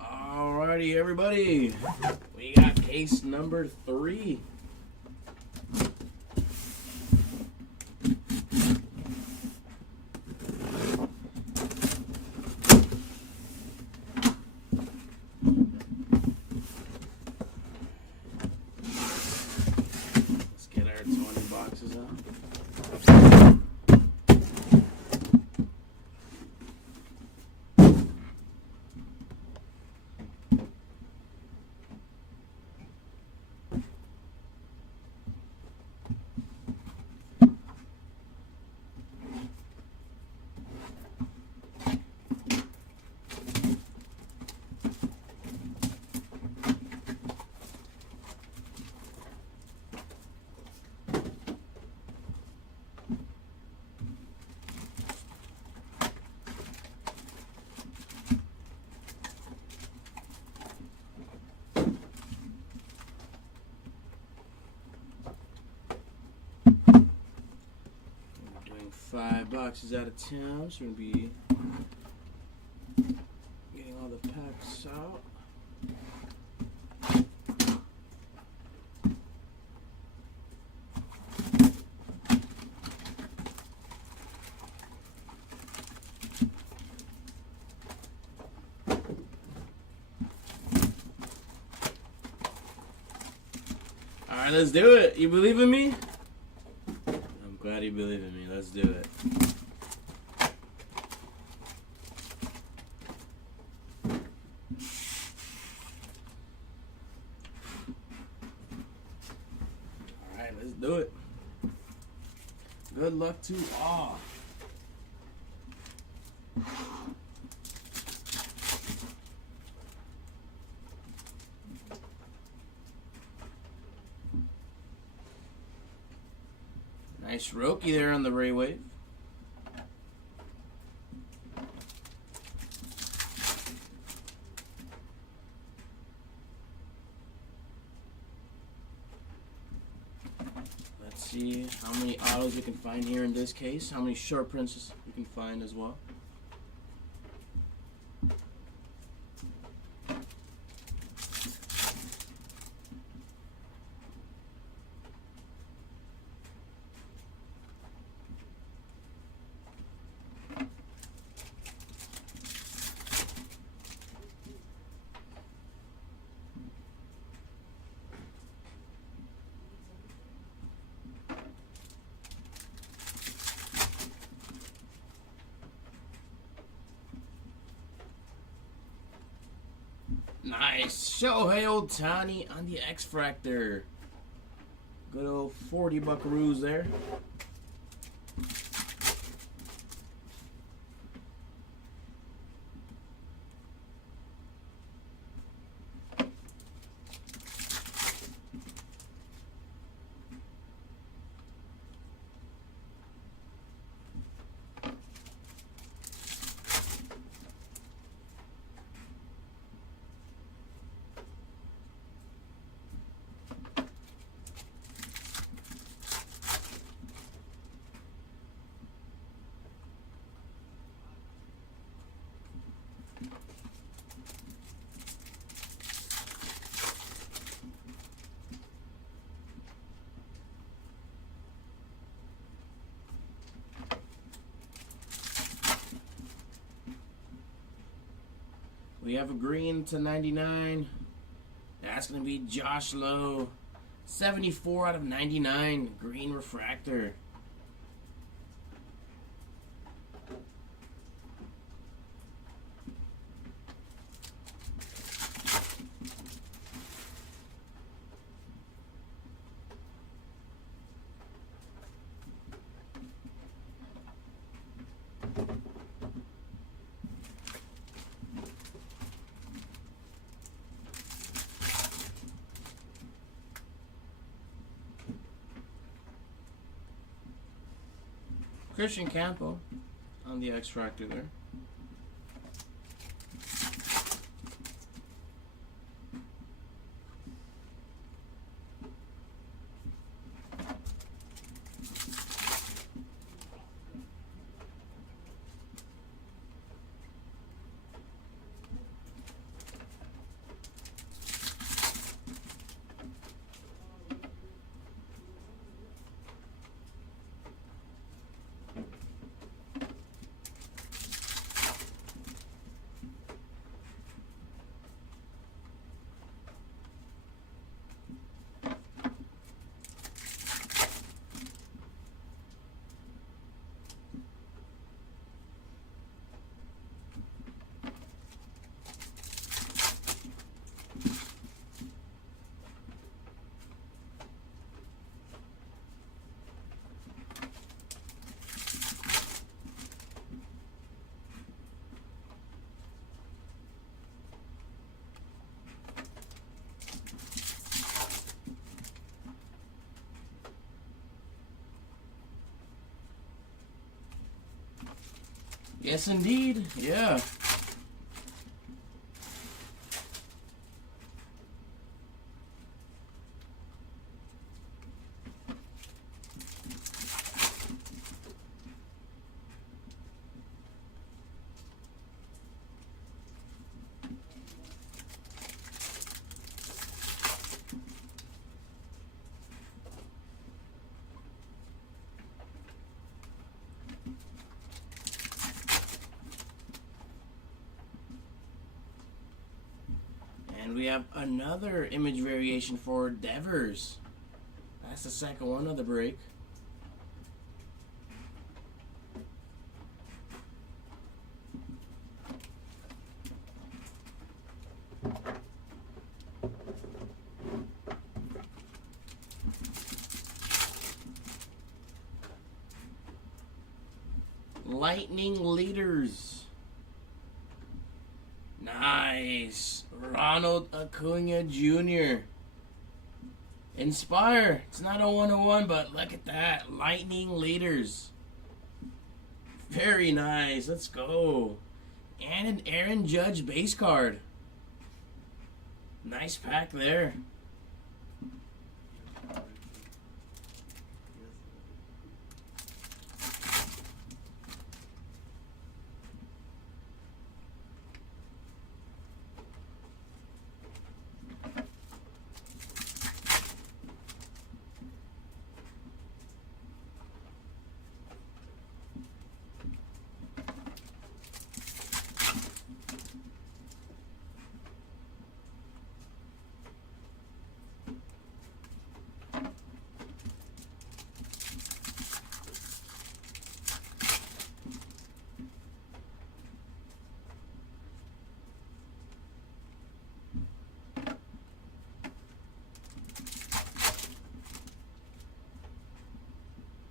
Alrighty, everybody. We got case number 3. Let's get our 20 boxes out. Doing 5 boxes out of 10, so we're going to be getting all the packs out. Alright, let's do it. You believe in me? I'm glad you believe in me. Let's do it. Alright, let's do it. Good luck to all. Nice Roki there on the Ray Wave. Let's see how many autos we can find here in this case. How many short prints we can find as well. Nice. Shohei Ohtani on the X-Fractor. Good old 40 buckaroos there. We have a green to 99. That's going to be Josh Lowe. 74 out of 99. Green refractor. Christian Campo on the X-Fractor there. Yes, indeed. Yeah. And we have another image variation for Devers. That's the second one of the break. Lightning Leaders. Nice. Ronald Acuna Jr. Inspire. It's not a 101, but look at that. Lightning Leaders. Very nice. Let's go. And an Aaron Judge base card. Nice pack there.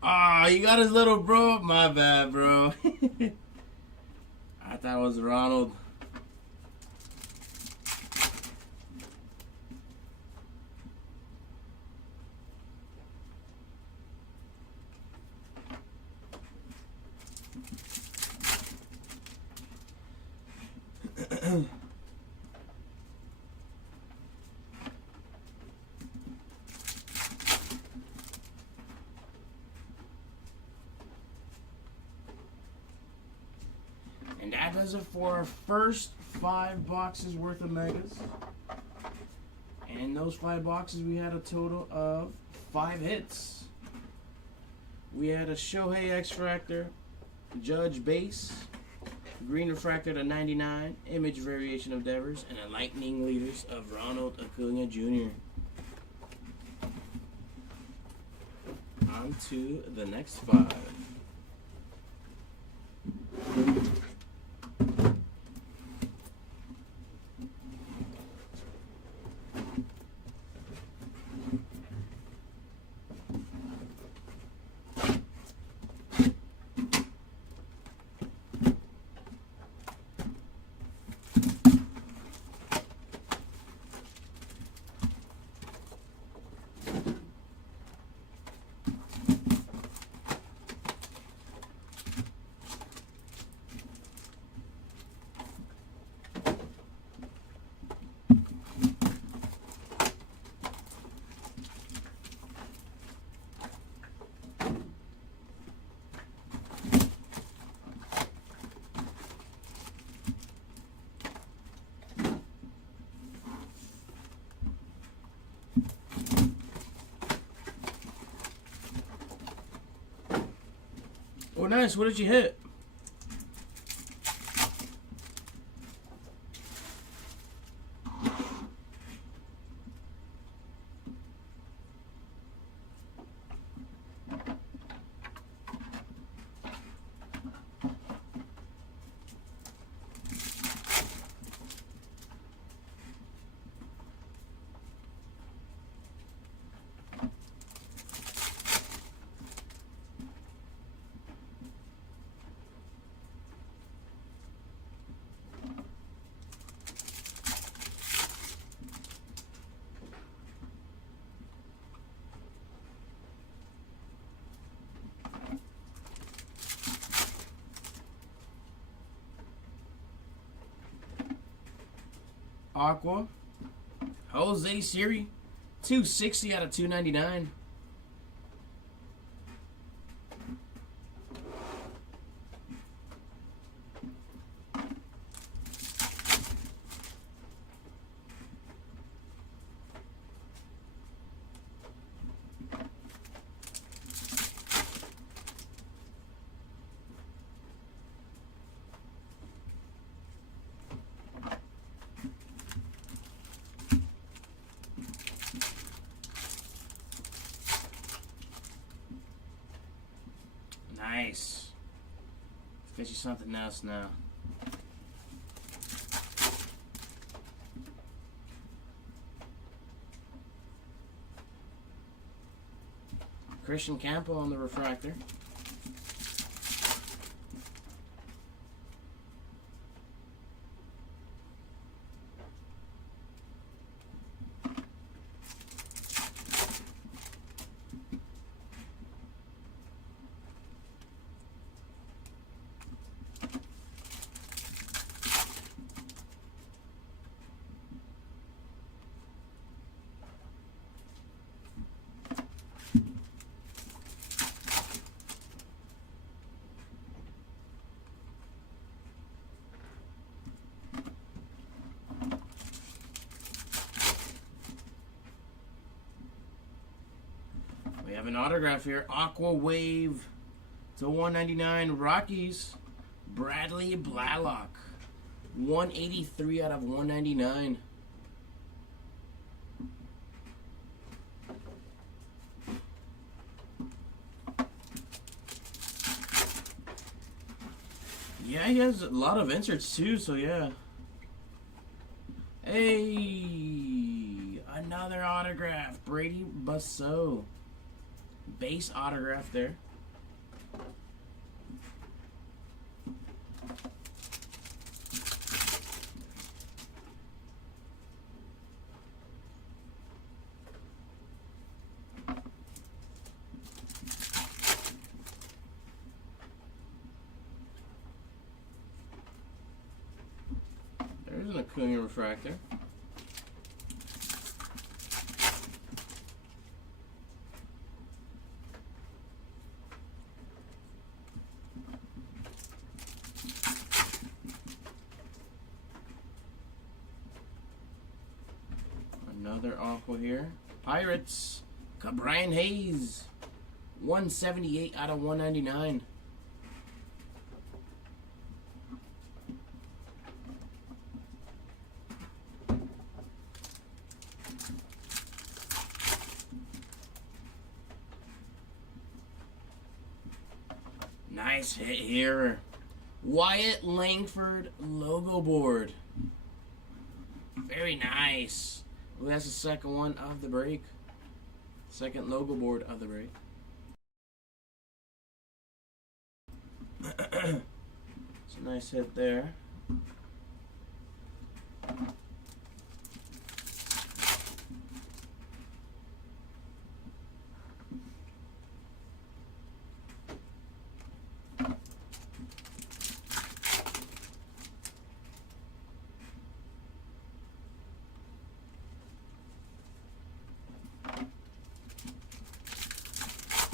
Ah, you got his little bro. My bad, bro. I thought it was Ronald. And that does it for our first 5 boxes worth of Megas. And in those 5 boxes, we had a total of 5 hits. We had a Shohei X-Fractor, Judge Base, Green Refractor to 99, Image Variation of Devers, and a Lightning Leaders of Ronald Acuna Jr. On to the next 5. Oh, nice. What did you hit? Aqua. Jose Siri. 260 out of 299. Nice. Let's get you something else now. Christian Campo on the refractor. We have an autograph here. Aqua Wave to 199 Rockies. Bradley Blalock. 183 out of 199. Yeah, he has a lot of inserts too, so yeah. Hey, another autograph. Brady Basso. Base autograph there. There's an Acuna refractor. Another Aqua here. Pirates. Brian Hayes. 178 out of 199. Nice hit here. Wyatt Langford logo board. Very nice. Well, that's the second one of the break. Second logo board of the break. It's a nice hit there.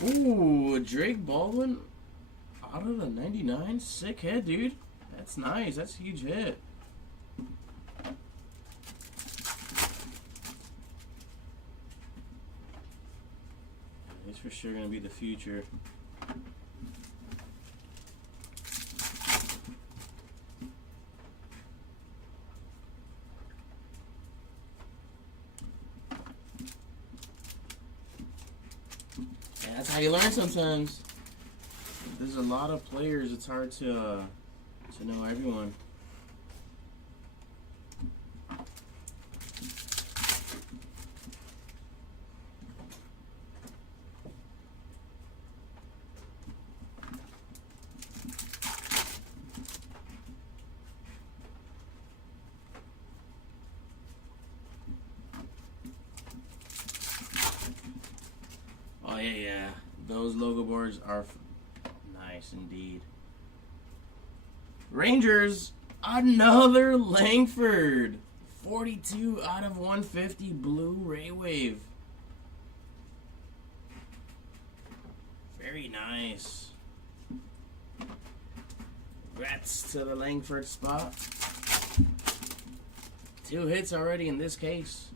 Ooh, Drake Baldwin out of the 99. Sick hit, dude. That's nice. That's a huge hit. He's for sure going to be the future. That's how you learn sometimes. There's a lot of players. It's hard to know everyone. Oh yeah. Those logo boards are nice indeed. Rangers, another Langford. 42 out of 150 blue Ray Wave. Very nice. Congrats to the Langford spot. 2 hits already in this case.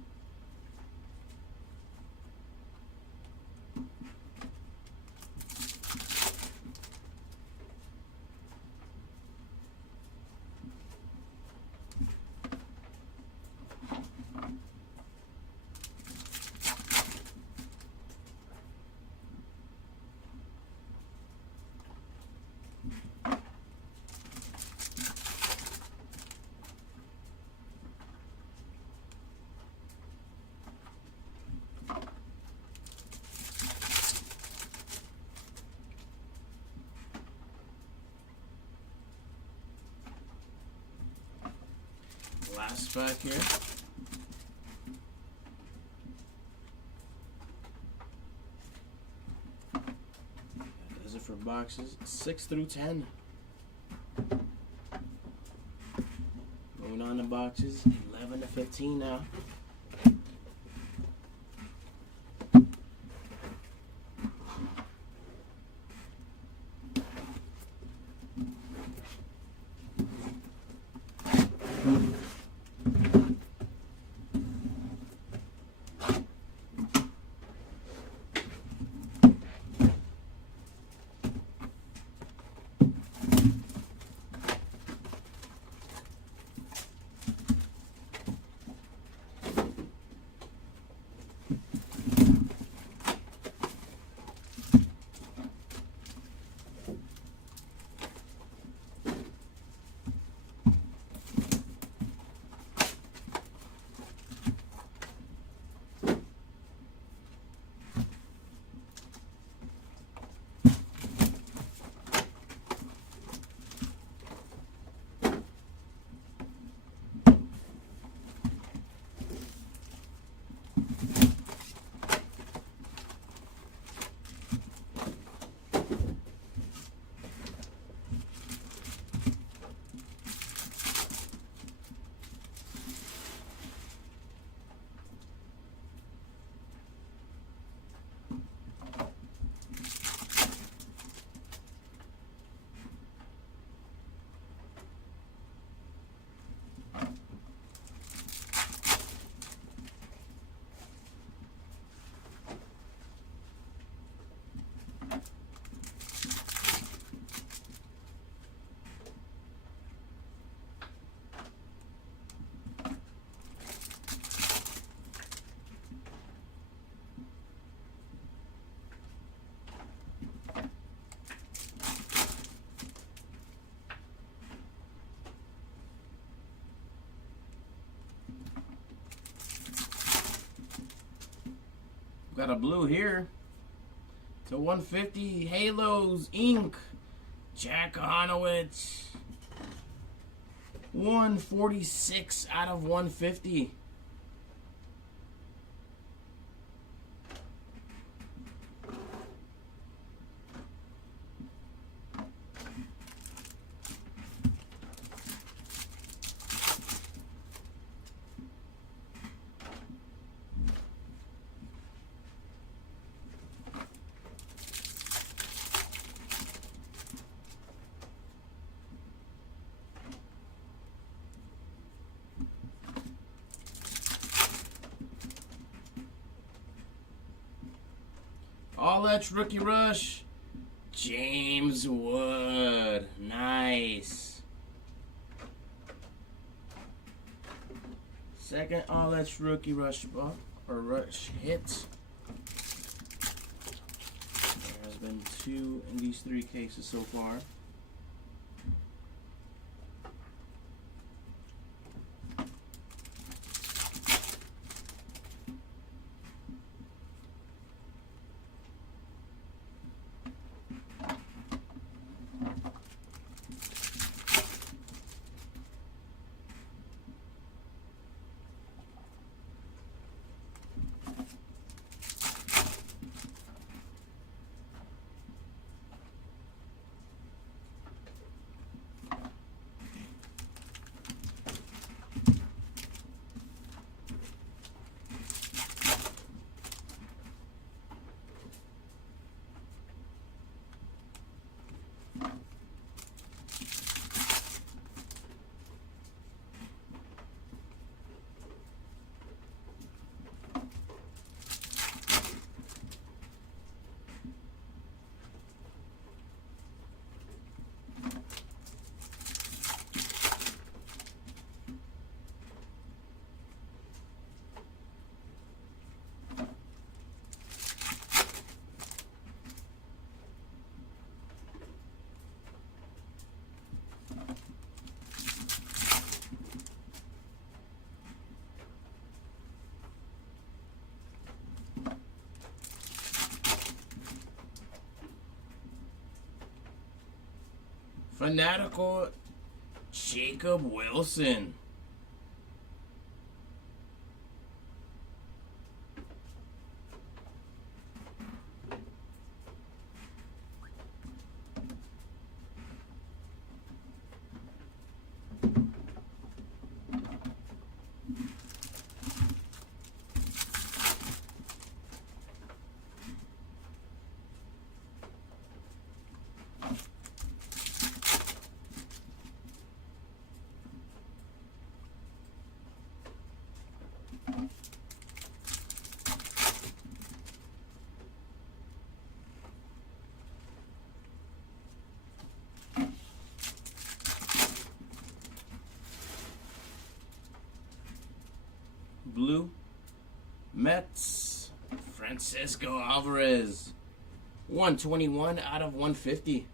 Last pack here. That does it for boxes 6 through 10. Moving on to boxes 11 to 15 now. Got a blue here. To 150 Halos Inc. Jack Honowitz. 146 out of 150. All that's Rookie Rush. James Wood. Nice. Second All that's Rookie Rush spot or Rush hit. There has been 2 in these 3 cases so far. Fanatical Jacob Wilson. Blue Mets, Francisco Alvarez, 121 out of 150.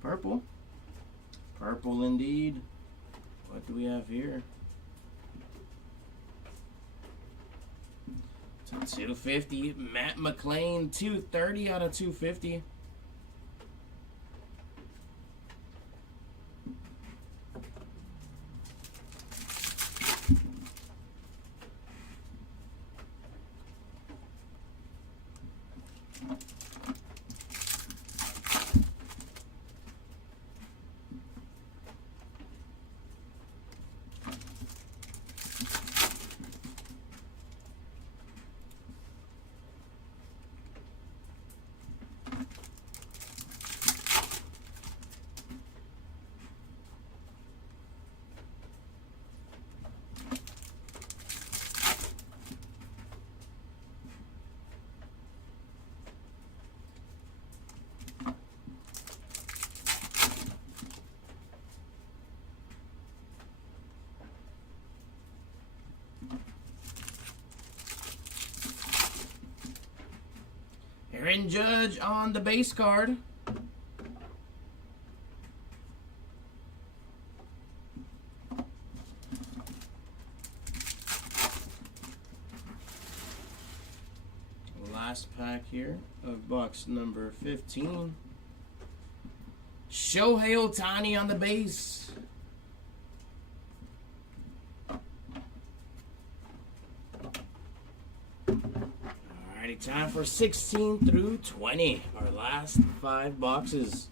Purple. Purple indeed. What do we have here? 250, Matt McLean, 230 out of 250. Aaron Judge on the base card. Last pack here of box number 15. Shohei Ohtani on the base. Alrighty, time for 16 through 20. Our last 5 boxes.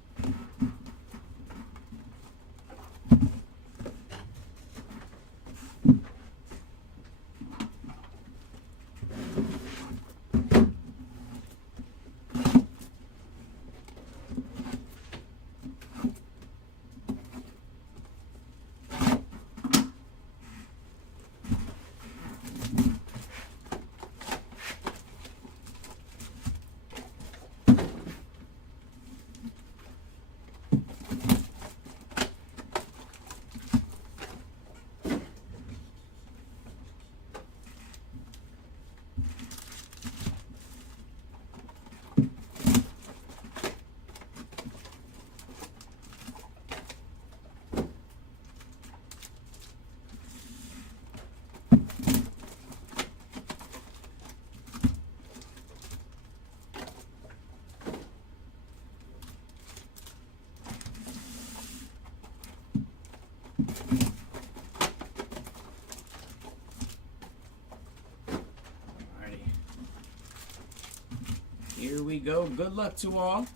Here we go. Good luck to all.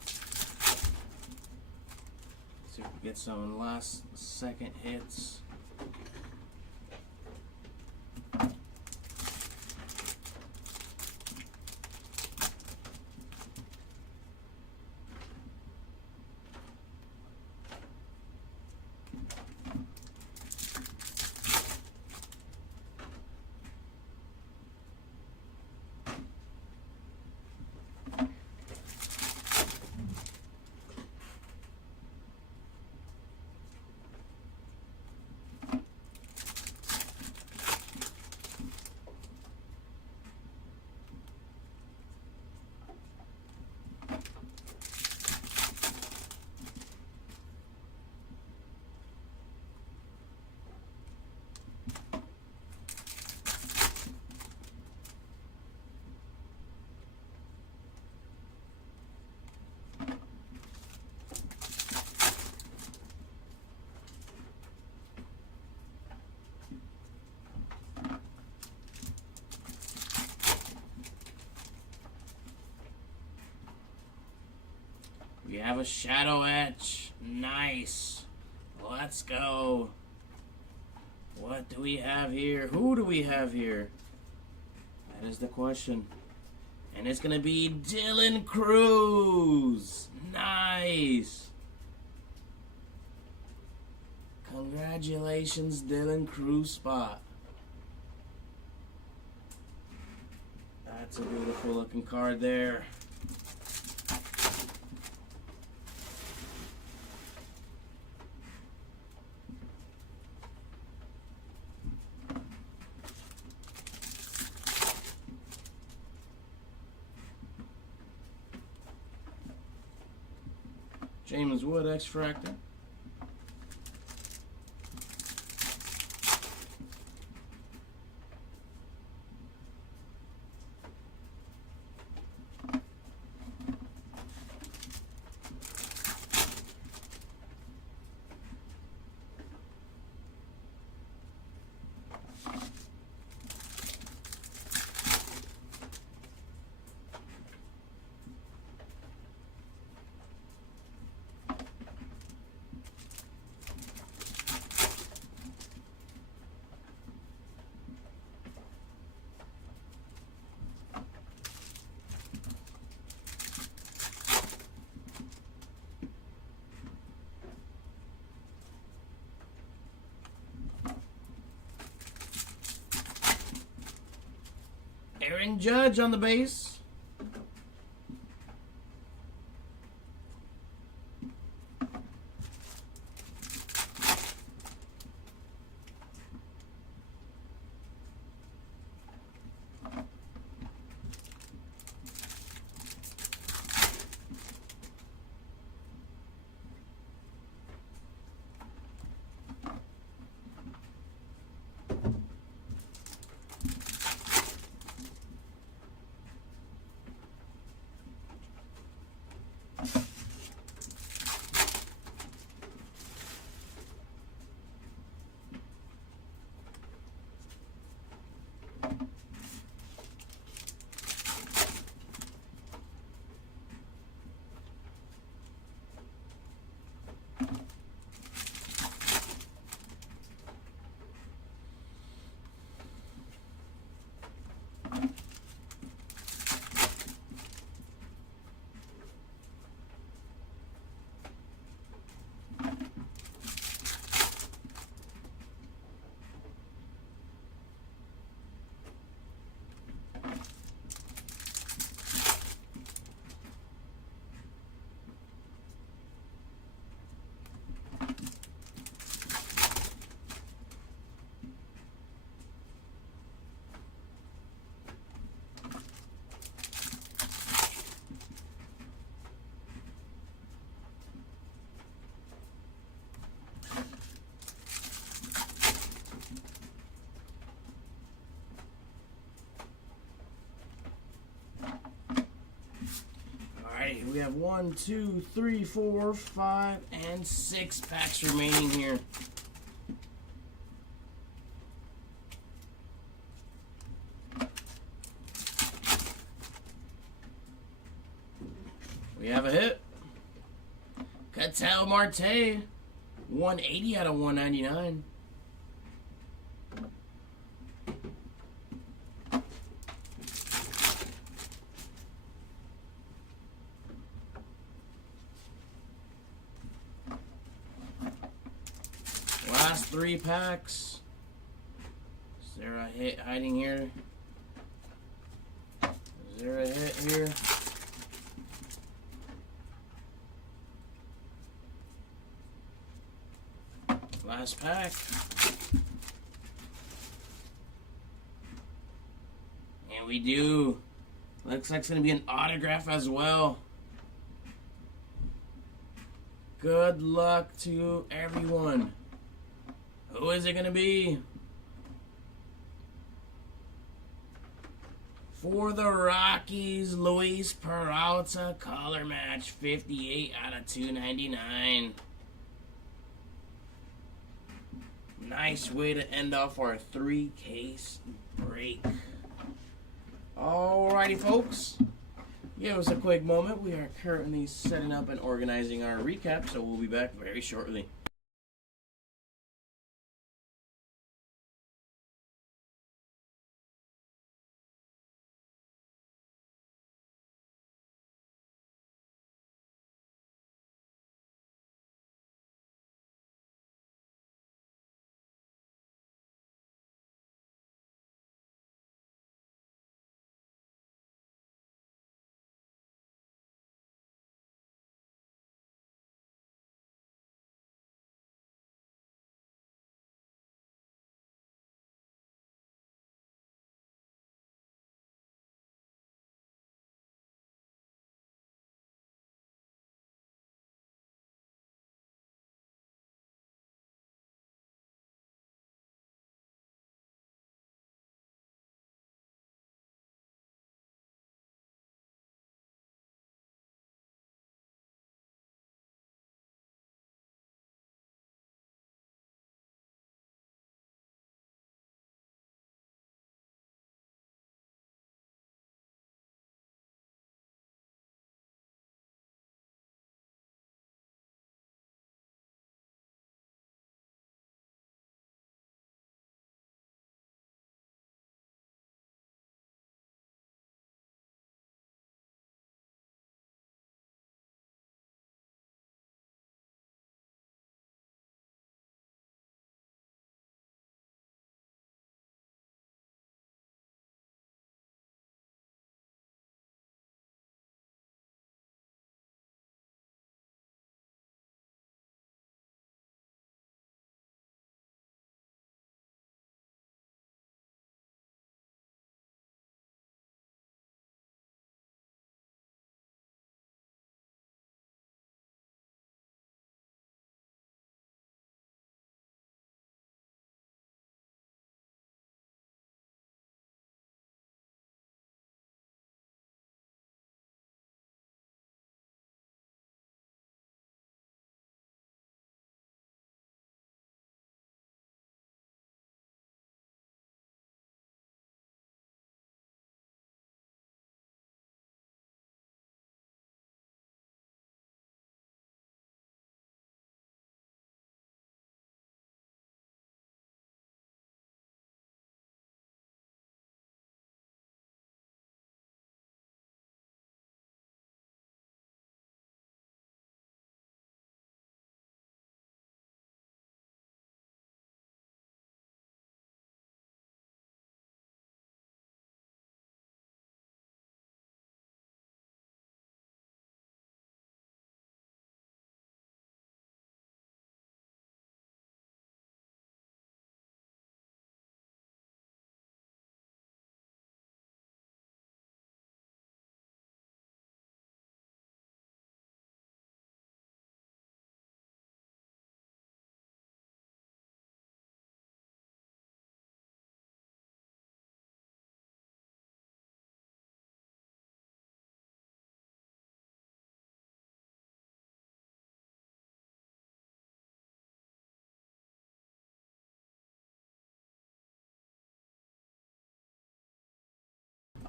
See if we get some last second hits. have a shadow etch. Nice. Let's go. What do we have here? Who do we have here? That is the question. And it's going to be Dylan Cruz. Nice. Congratulations, Dylan Cruz spot. That's a beautiful looking card there. James Wood X-Fractor. Aaron Judge on the base. We have 1, 2, 3, 4, 5, and 6 packs remaining here. We have a hit. Ketel Marte, 180 out of 199. Last 3 packs. Is there a hit hiding here? Is there a hit here? Last pack. And we do. Looks like it's going to be an autograph as well. Good luck to everyone. Who is it going to be? For the Rockies, Luis Peralta, color match, 58 out of 299. Nice way to end off our 3-case break. Alrighty, folks. Give us a quick moment. We are currently setting up and organizing our recap, so we'll be back very shortly.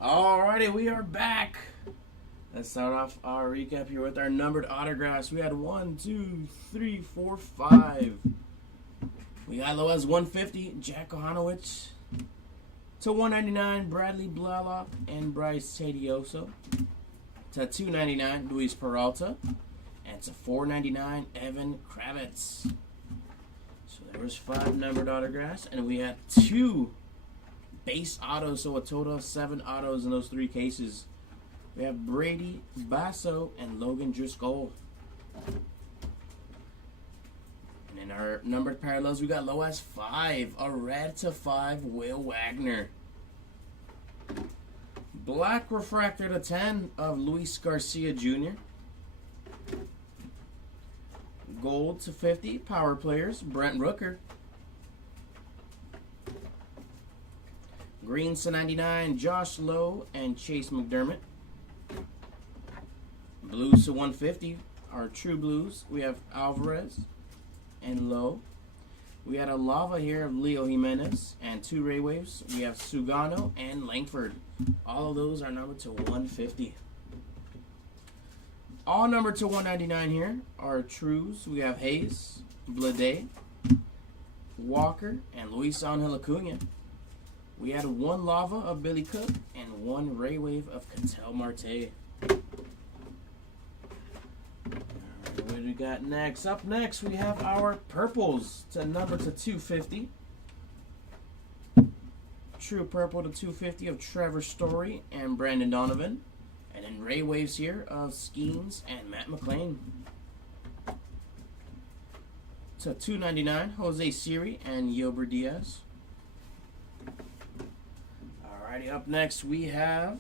Alrighty, we are back. Let's start off our recap here with our numbered autographs. We had 1, 2, 3, 4, 5. We got low as 150, Jack Kohanowicz. To 199, Bradley Blalock and Bryce Tedioso. To 299, Luis Peralta. And to 499, Evan Kravitz. So there was 5 numbered autographs, and we had 2 base autos, so a total of 7 autos in those 3 cases. We have Brady Basso and Logan Driscoll. And in our numbered parallels, we got low as 5, a red to 5, Will Wagner. Black refractor to 10 of Luis Garcia Jr. Gold to 50, power players, Brent Rooker. Greens to 99, Josh Lowe and Chase McDermott. Blues to 150, our true blues. We have Alvarez and Lowe. We had a lava here of Leo Jimenez and 2 Ray Waves. We have Sugano and Langford. All of those are numbered to 150. All number to 199 here are trues. We have Hayes, Blade, Walker, and Luis Angel Acuna. We had one Lava of Billy Cook and one Ray Wave of Ketel Marte. Alright, what do we got next? Up next, we have our purples to number to 250. True purple to 250 of Trevor Story and Brandon Donovan. And then Ray Waves here of Skeens and Matt McClain. To 299, Jose Siri and Yober Diaz. Alrighty, up next we have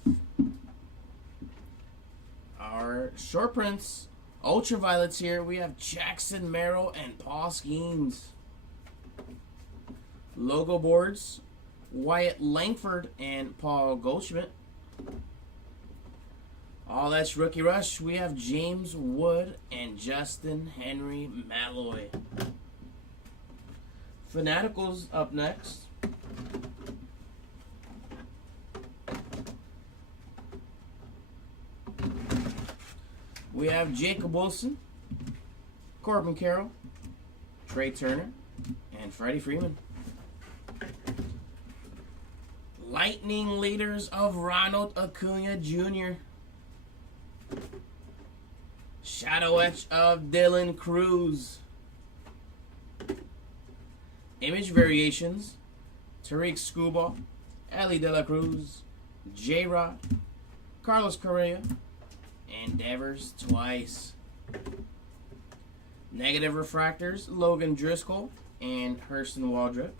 our short prints, ultraviolets here. We have Jackson Merrill and Paul Skeens. Logo boards, Wyatt Langford and Paul Goldschmidt. All that's Rookie Rush. We have James Wood and Justin Henry Malloy. Fanaticals up next. We have Jacob Wilson, Corbin Carroll, Trey Turner, and Freddie Freeman. Lightning leaders of Ronald Acuna Jr. Shadow Etch of Dylan Cruz. Image variations, Tariq Skubal, Ellie De La Cruz, J-Rod, Carlos Correa, and Devers twice. Negative refractors, Logan Driscoll and Hurston Waldrop.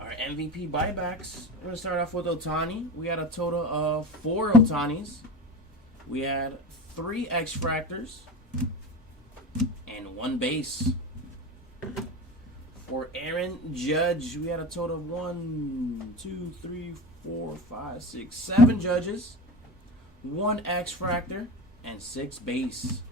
Our MVP buybacks, we're going to start off with Ohtani. We had a total of 4 Ohtanis. We had 3 X-Fractors and 1 base. For Aaron Judge, we had a total of 1, 2, 3, 4, 5, 6, 7 Judges, 1 X-Fractor, and 6 base.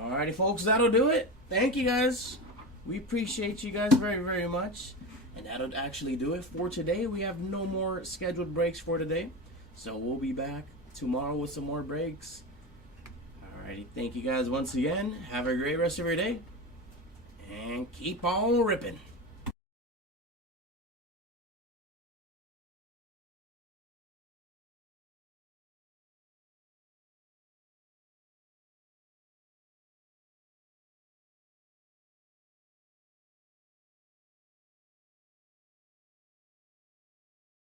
Alrighty, folks, that'll do it. Thank you, guys. We appreciate you guys very, very much. And that'll actually do it for today. We have no more scheduled breaks for today. So we'll be back tomorrow with some more breaks. Alrighty, thank you guys once again. Have a great rest of your day. And keep on ripping.